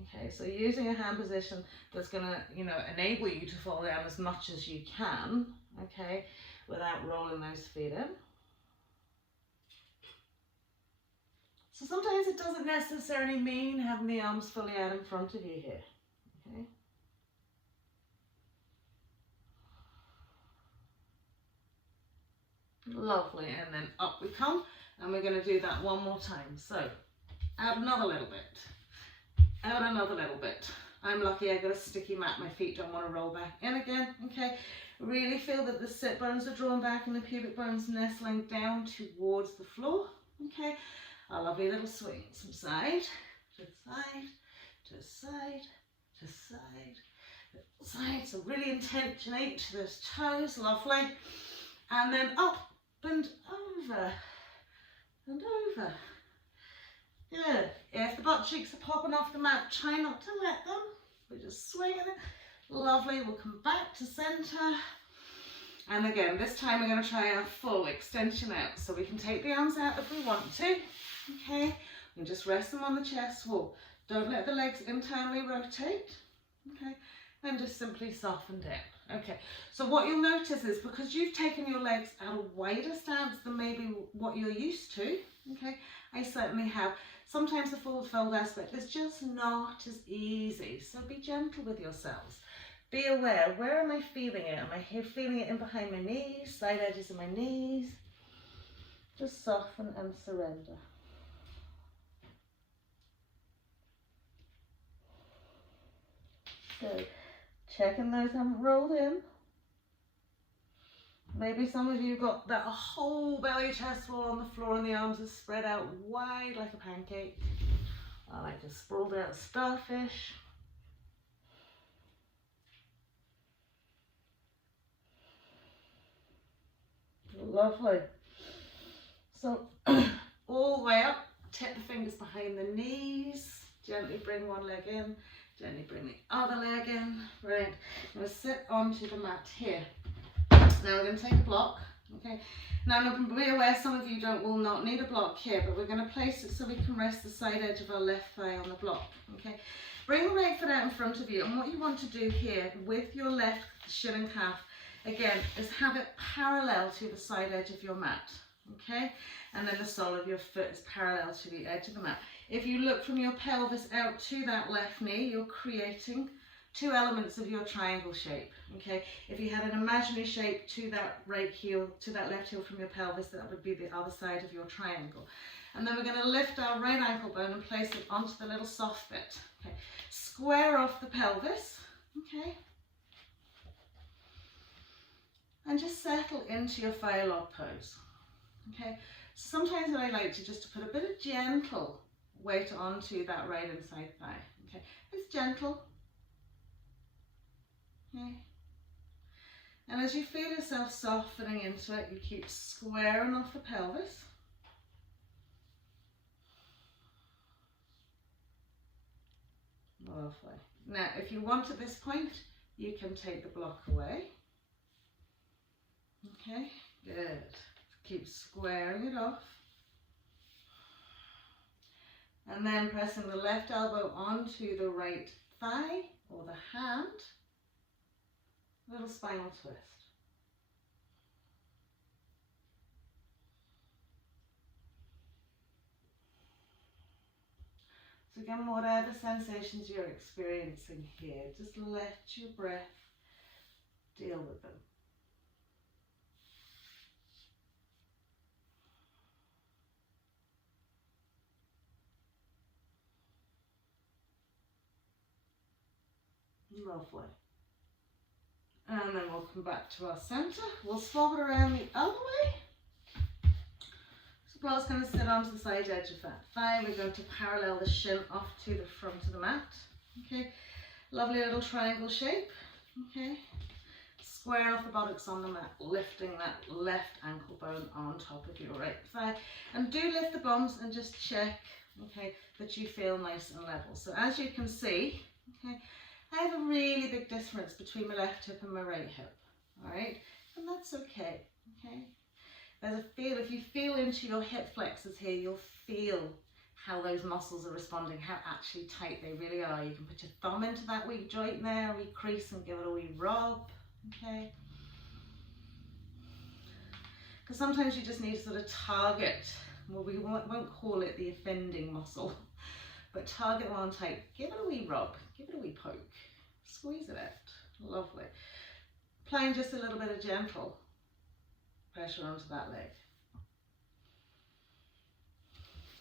Okay, so using a hand position that's going to, enable you to fall down as much as you can, okay, without rolling those feet in. So sometimes it doesn't necessarily mean having the arms fully out in front of you here. Okay. Lovely, and then up we come, and we're going to do that one more time. So, out another little bit, out another little bit. I'm lucky I got a sticky mat, my feet don't want to roll back in again, okay? Really feel that the sit bones are drawn back and the pubic bones nestling down towards the floor, okay? A lovely little swing from side to side, to side, to side, to side. So really intentionate those toes, lovely. And then up and over, and over. Good. If the butt cheeks are popping off the mat, try not to let them. We're just swinging it. Lovely. We'll come back to center. And again, this time we're going to try our full extension out. So we can take the arms out if we want to. Okay. And just rest them on the chest wall. Don't let the legs internally rotate. Okay. And just simply soften down. Okay. So what you'll notice is because you've taken your legs at a wider stance than maybe what you're used to. Okay. I certainly have. Sometimes the forward fold aspect is just not as easy. So be gentle with yourselves. Be aware, where am I feeling it? Am I here feeling it in behind my knees, side edges of my knees? Just soften and surrender. Good. Checking those haven't rolled in. Maybe some of you got that whole belly chest wall on the floor and the arms are spread out wide like a pancake. I like a sprawled out starfish. Lovely. So all the way up, tip the fingers behind the knees, gently bring one leg in, gently bring the other leg in. Right, I'm going to sit onto the mat here. Now we're going to take a block, okay? Now I'm going to be aware some of you will not need a block here, but we're going to place it so we can rest the side edge of our left thigh on the block, okay? Bring the right foot out in front of you, and what you want to do here with your left shin and calf, again, is have it parallel to the side edge of your mat, okay? And then the sole of your foot is parallel to the edge of the mat. If you look from your pelvis out to that left knee, you're creating two elements of your triangle shape, okay? If you had an imaginary shape to that right heel, to that left heel from your pelvis, that would be the other side of your triangle. And then we're going to lift our right ankle bone and place it onto the little soft bit, okay? Square off the pelvis, okay? And just settle into your thigh lock pose, okay? Sometimes I like to just put a bit of gentle weight onto that right inside thigh, okay? It's gentle. Okay. And as you feel yourself softening into it, you keep squaring off the pelvis. Lovely. Now, if you want at this point, you can take the block away. Okay, good. Keep squaring it off. And then pressing the left elbow onto the right thigh or the hand. Little spinal twist. So again, whatever sensations you're experiencing here, just let your breath deal with them. Lovely. And then we'll come back to our center. We'll swap it around the other way. So Paul's going to sit onto the side edge of that thigh. We're going to parallel the shin off to the front of the mat. Okay, lovely little triangle shape. Okay, square off the buttocks on the mat, lifting that left ankle bone on top of your right thigh. And do lift the bums and just check, okay, that you feel nice and level. So as you can see, okay, I have a really big difference between my left hip and my right hip, all right? And that's okay, okay? There's a feel, if you feel into your hip flexors here, you'll feel how those muscles are responding, how actually tight they really are. You can put your thumb into that wee joint there, wee crease, and give it a wee rub, okay? Because sometimes you just need to sort of target, well, we won't call it the offending muscle, but target one tight, give it a wee rub, give it a wee poke, squeeze it out, lovely. Applying just a little bit of gentle pressure onto that leg.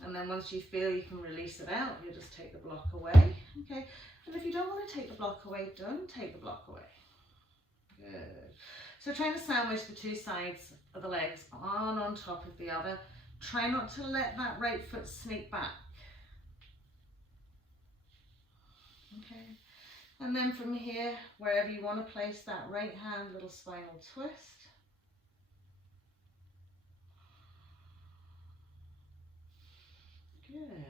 And then once you feel you can release it out, you just take the block away, okay? And if you don't want to take the block away, don't take the block away. Good. So trying to sandwich the two sides of the legs on top of the other. Try not to let that right foot sneak back. Okay, and then from here, wherever you want to place that right hand, little spinal twist. Good.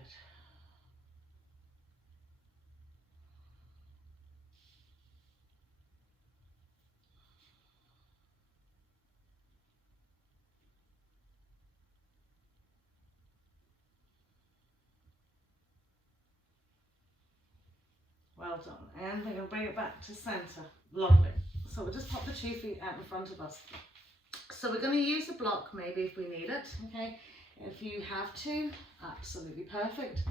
Well done. And we're going to bring it back to center. Lovely. So we'll just pop the 2 feet out in front of us. So we're going to use a block maybe if we need it, okay? If you have to, absolutely perfect.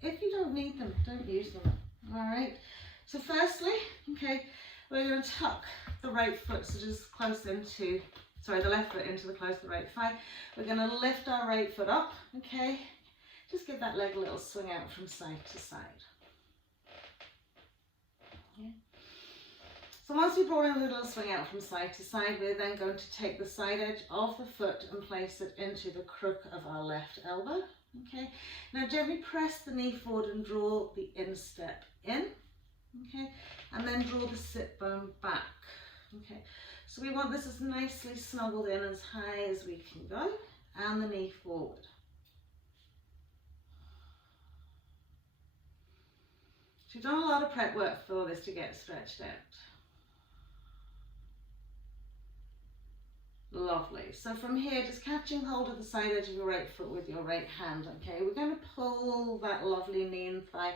If you don't need them, don't use them. All right. So firstly, okay, we're going to tuck the right foot, so just close into, sorry, the left foot into the close of the right thigh. We're going to lift our right foot up, okay? Just give that leg a little swing out from side to side. Okay. So once we've brought in a little swing out from side to side, we're then going to take the side edge of the foot and place it into the crook of our left elbow. Okay, now gently press the knee forward and draw the instep in. Okay, and then draw the sit bone back. Okay, so we want this as nicely snuggled in as high as we can go, and the knee forward. So we've done a lot of prep work for this to get stretched out. Lovely. So from here, just catching hold of the side edge of your right foot with your right hand. Okay, we're going to pull that lovely knee and thigh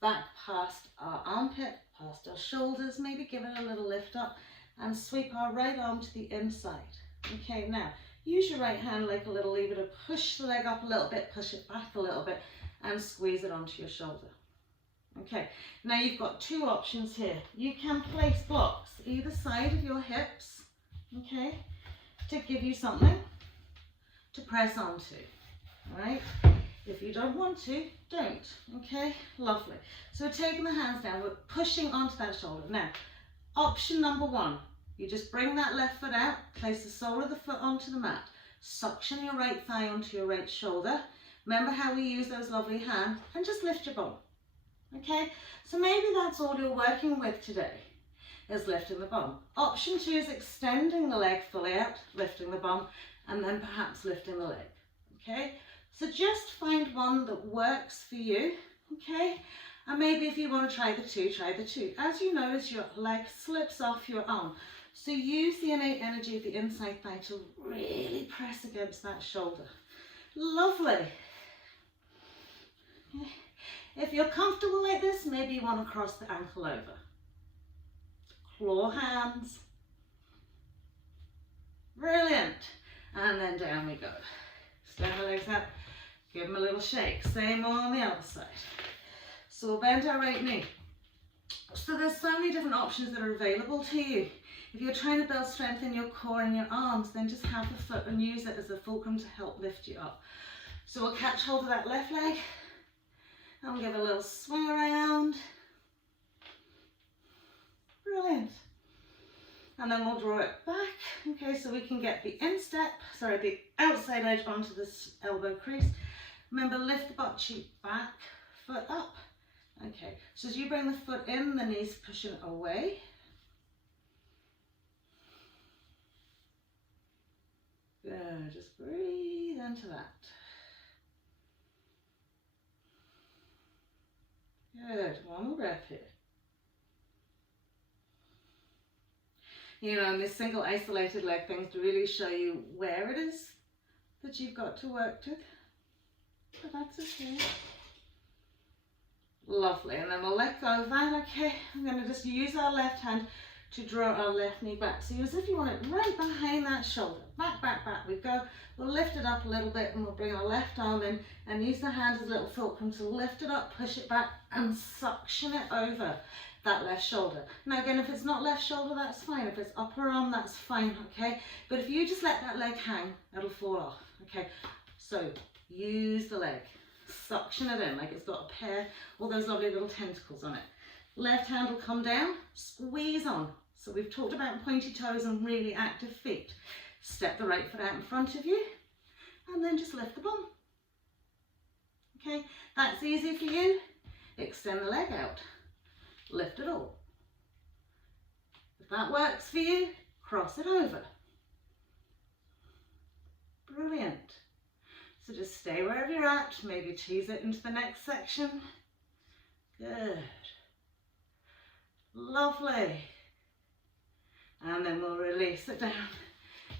back past our armpit, past our shoulders, maybe give it a little lift up and sweep our right arm to the inside. Okay, now use your right hand like a little lever to push the leg up a little bit, push it back a little bit and squeeze it onto your shoulder. Okay, now you've got two options here. You can place blocks either side of your hips, okay, to give you something to press onto, all right? If you don't want to, don't, okay? Lovely. So we're taking the hands down, we're pushing onto that shoulder. Now, option number one, you just bring that left foot out, place the sole of the foot onto the mat, suction your right thigh onto your right shoulder. Remember how we use those lovely hands, and just lift your bum, okay? So maybe that's all you're working with today, is lifting the bum. Option two is extending the leg fully out, lifting the bum, and then perhaps lifting the leg, okay? So just find one that works for you, okay? And maybe if you want to try the two, try the two. As you notice, your leg slips off your arm. So use the innate energy of the inside thigh to really press against that shoulder. Lovely. Okay. If you're comfortable like this, maybe you want to cross the ankle over. Claw hands. Brilliant. And then down we go. Stand the legs up, give them a little shake. Same on the other side. So we'll bend our right knee. So there's so many different options that are available to you. If you're trying to build strength in your core and your arms, then just have the foot and use it as a fulcrum to help lift you up. So we'll catch hold of that left leg and we'll give a little swing around. Brilliant. And then we'll draw it back, okay, so we can get the the outside edge onto this elbow crease. Remember, lift the butt cheek back, foot up. Okay, so as you bring the foot in, the knees pushing away. Good, just breathe into that. Good, one more breath here. You know, and this single isolated leg things to really show you where it is that you've got to work with. But that's okay. Lovely, and then we'll let go of that, okay? I'm going to just use our left hand to draw our left knee back. So as if you want it right behind that shoulder. Back, back, back we go. We'll lift it up a little bit and we'll bring our left arm in and use the hand as a little fulcrum to lift it up, push it back and suction it over that left shoulder. Now again, if it's not left shoulder, that's fine. If it's upper arm, that's fine, okay? But if you just let that leg hang, it'll fall off, okay? So use the leg, suction it in like it's got a pair, all those lovely little tentacles on it. Left hand will come down, squeeze on. So we've talked about pointy toes and really active feet. Step the right foot out in front of you and then just lift the bum. Okay, that's easy for you. Extend the leg out. Lift it all. If that works for you, cross it over. Brilliant. So just stay wherever you're at, maybe tease it into the next section. Good. Lovely. And then we'll release it down.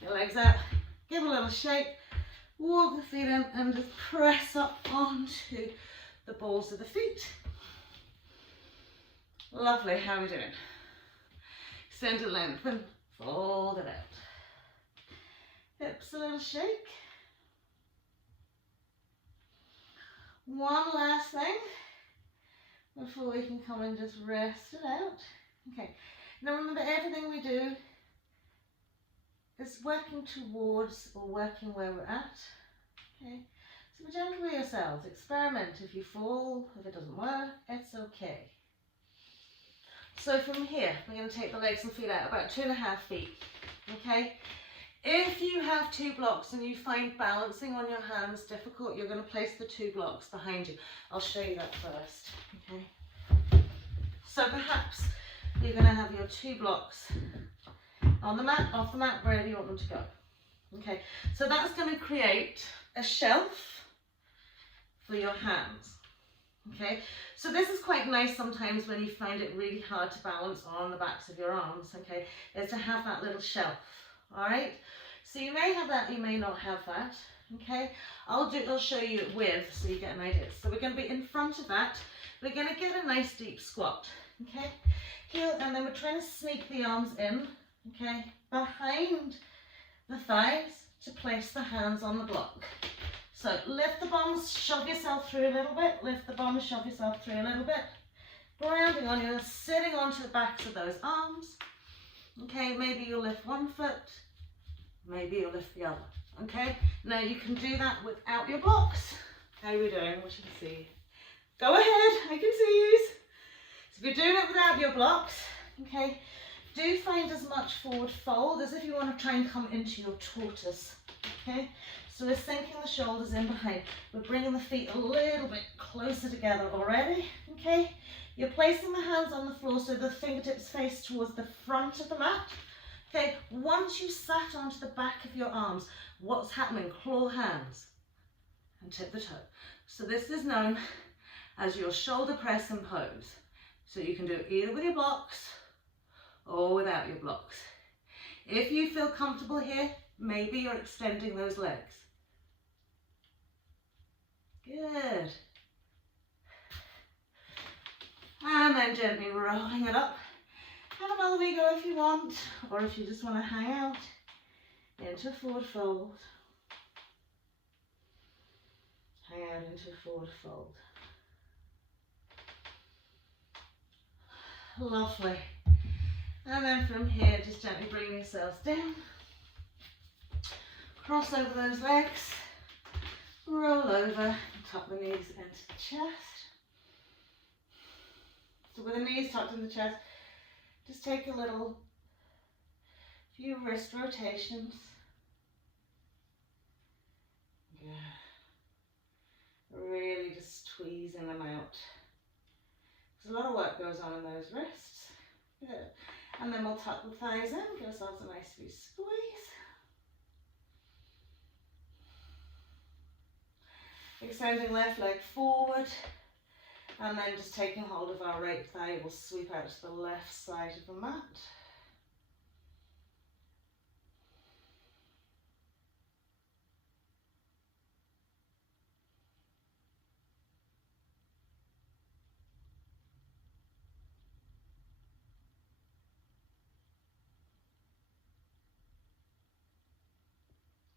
Your legs out, give a little shake, walk the feet in and just press up onto the balls of the feet. Lovely, how are we doing? Extend and lengthen, fold it out. Hips a little shake. One last thing before we can come and just rest it out. Okay, now remember everything we do is working towards or working where we're at. Okay, so be gentle with yourselves, experiment. If you fall, if it doesn't work, it's okay. So from here, we're going to take the legs and feet out about 2.5 feet, okay? If you have 2 blocks and you find balancing on your hands difficult, you're going to place the 2 blocks behind you. I'll show you that first, okay? So perhaps you're going to have your 2 blocks on the mat, off the mat, wherever you want them to go. Okay, so that's going to create a shelf for your hands. Okay, so this is quite nice sometimes when you find it really hard to balance on the backs of your arms, okay, is to have that little shelf, all right? So you may have that, you may not have that, okay? I'll show you it with, so you get an idea. So we're going to be in front of that. We're going to get a nice deep squat, okay? Heel, and then we're trying to sneak the arms in, okay, behind the thighs to place the hands on the block. So lift the bums, shove yourself through a little bit, lift the bums, shove yourself through a little bit. Grounding on, you're sitting onto the backs of those arms. Okay, maybe you'll lift one foot, maybe you'll lift the other. Okay, now you can do that without your blocks. How are we doing? What should I see? Go ahead, I can see you. So if you're doing it without your blocks, okay, do find as much forward fold as if you want to try and come into your tortoise. Okay, so we're sinking the shoulders in behind. We're bringing the feet a little bit closer together already. Okay, you're placing the hands on the floor so the fingertips face towards the front of the mat. Okay, once you sat onto the back of your arms, what's happening? Claw hands and tip the toe. So this is known as your shoulder press and pose. So you can do it either with your blocks or without your blocks. If you feel comfortable here, maybe you're extending those legs. Good. And then gently rolling it up. Have another wee go if you want, or if you just want to hang out into a forward fold. Hang out into a forward fold. Lovely. And then from here, just gently bring yourselves down. Cross over those legs. Roll over, tuck the knees into the chest. So with the knees tucked in the chest, just take a few wrist rotations. Yeah. Really just tweezing them out. There's a lot of work goes on in those wrists. Good. And then we'll tuck the thighs in, give ourselves a nice wee squeeze. Extending left leg forward, and then just taking hold of our right thigh, we'll sweep out to the left side of the mat.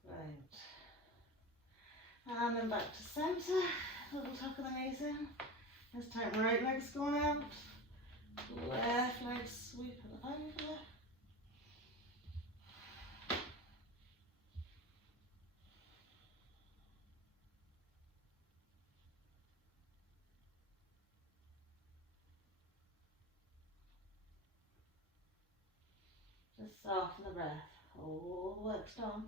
Right. And then back to centre, little tuck of the knees in. This time right leg's going out, left leg sweep it over. Just soften the breath, all the work's done.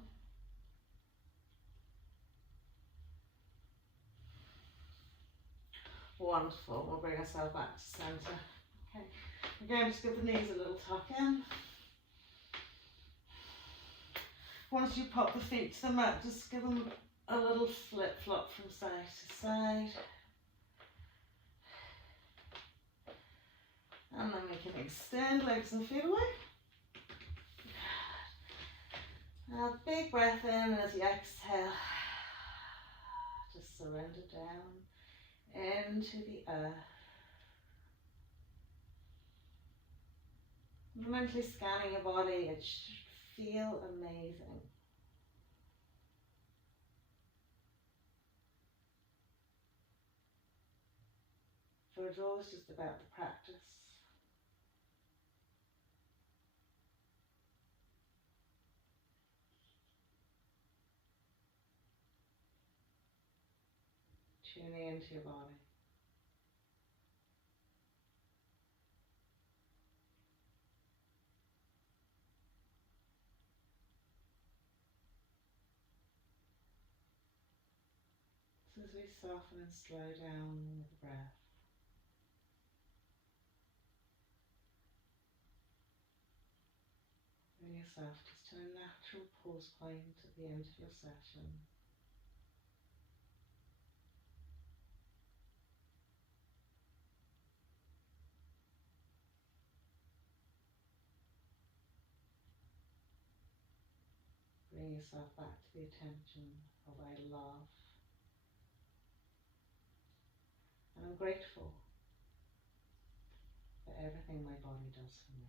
Wonderful, we'll bring ourselves back to centre. Okay, again, just give the knees a little tuck in. Once you pop the feet to the mat, just give them a little flip flop from side to side. And then we can extend legs and feet away. Now, big breath in as you exhale. Just surrender down into the earth. Mentally scanning your body, it should feel amazing. For it's always just about the practice. Tuning into your body. So as we soften and slow down with the breath, bring yourself just to a natural pause point at the end of your session. Bring yourself back to the attention of I love, and I'm grateful for everything my body does for me.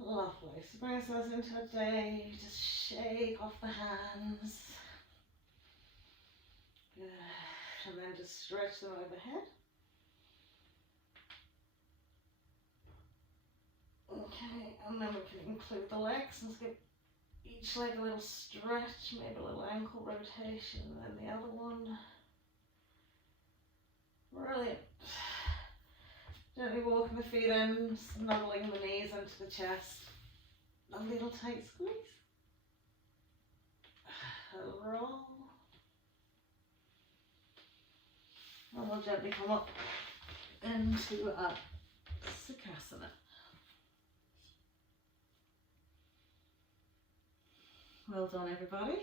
Lovely. So bring ourselves into a day. Just shake off the hands. Good. And then just stretch them overhead. Okay, and then we can include the legs and give each leg a little stretch, maybe a little ankle rotation, and then the other one. Brilliant. Gently walking the feet in, snuggling the knees into the chest. A little tight squeeze. A roll. And we'll gently come up into a Sukhasana. Well done, everybody.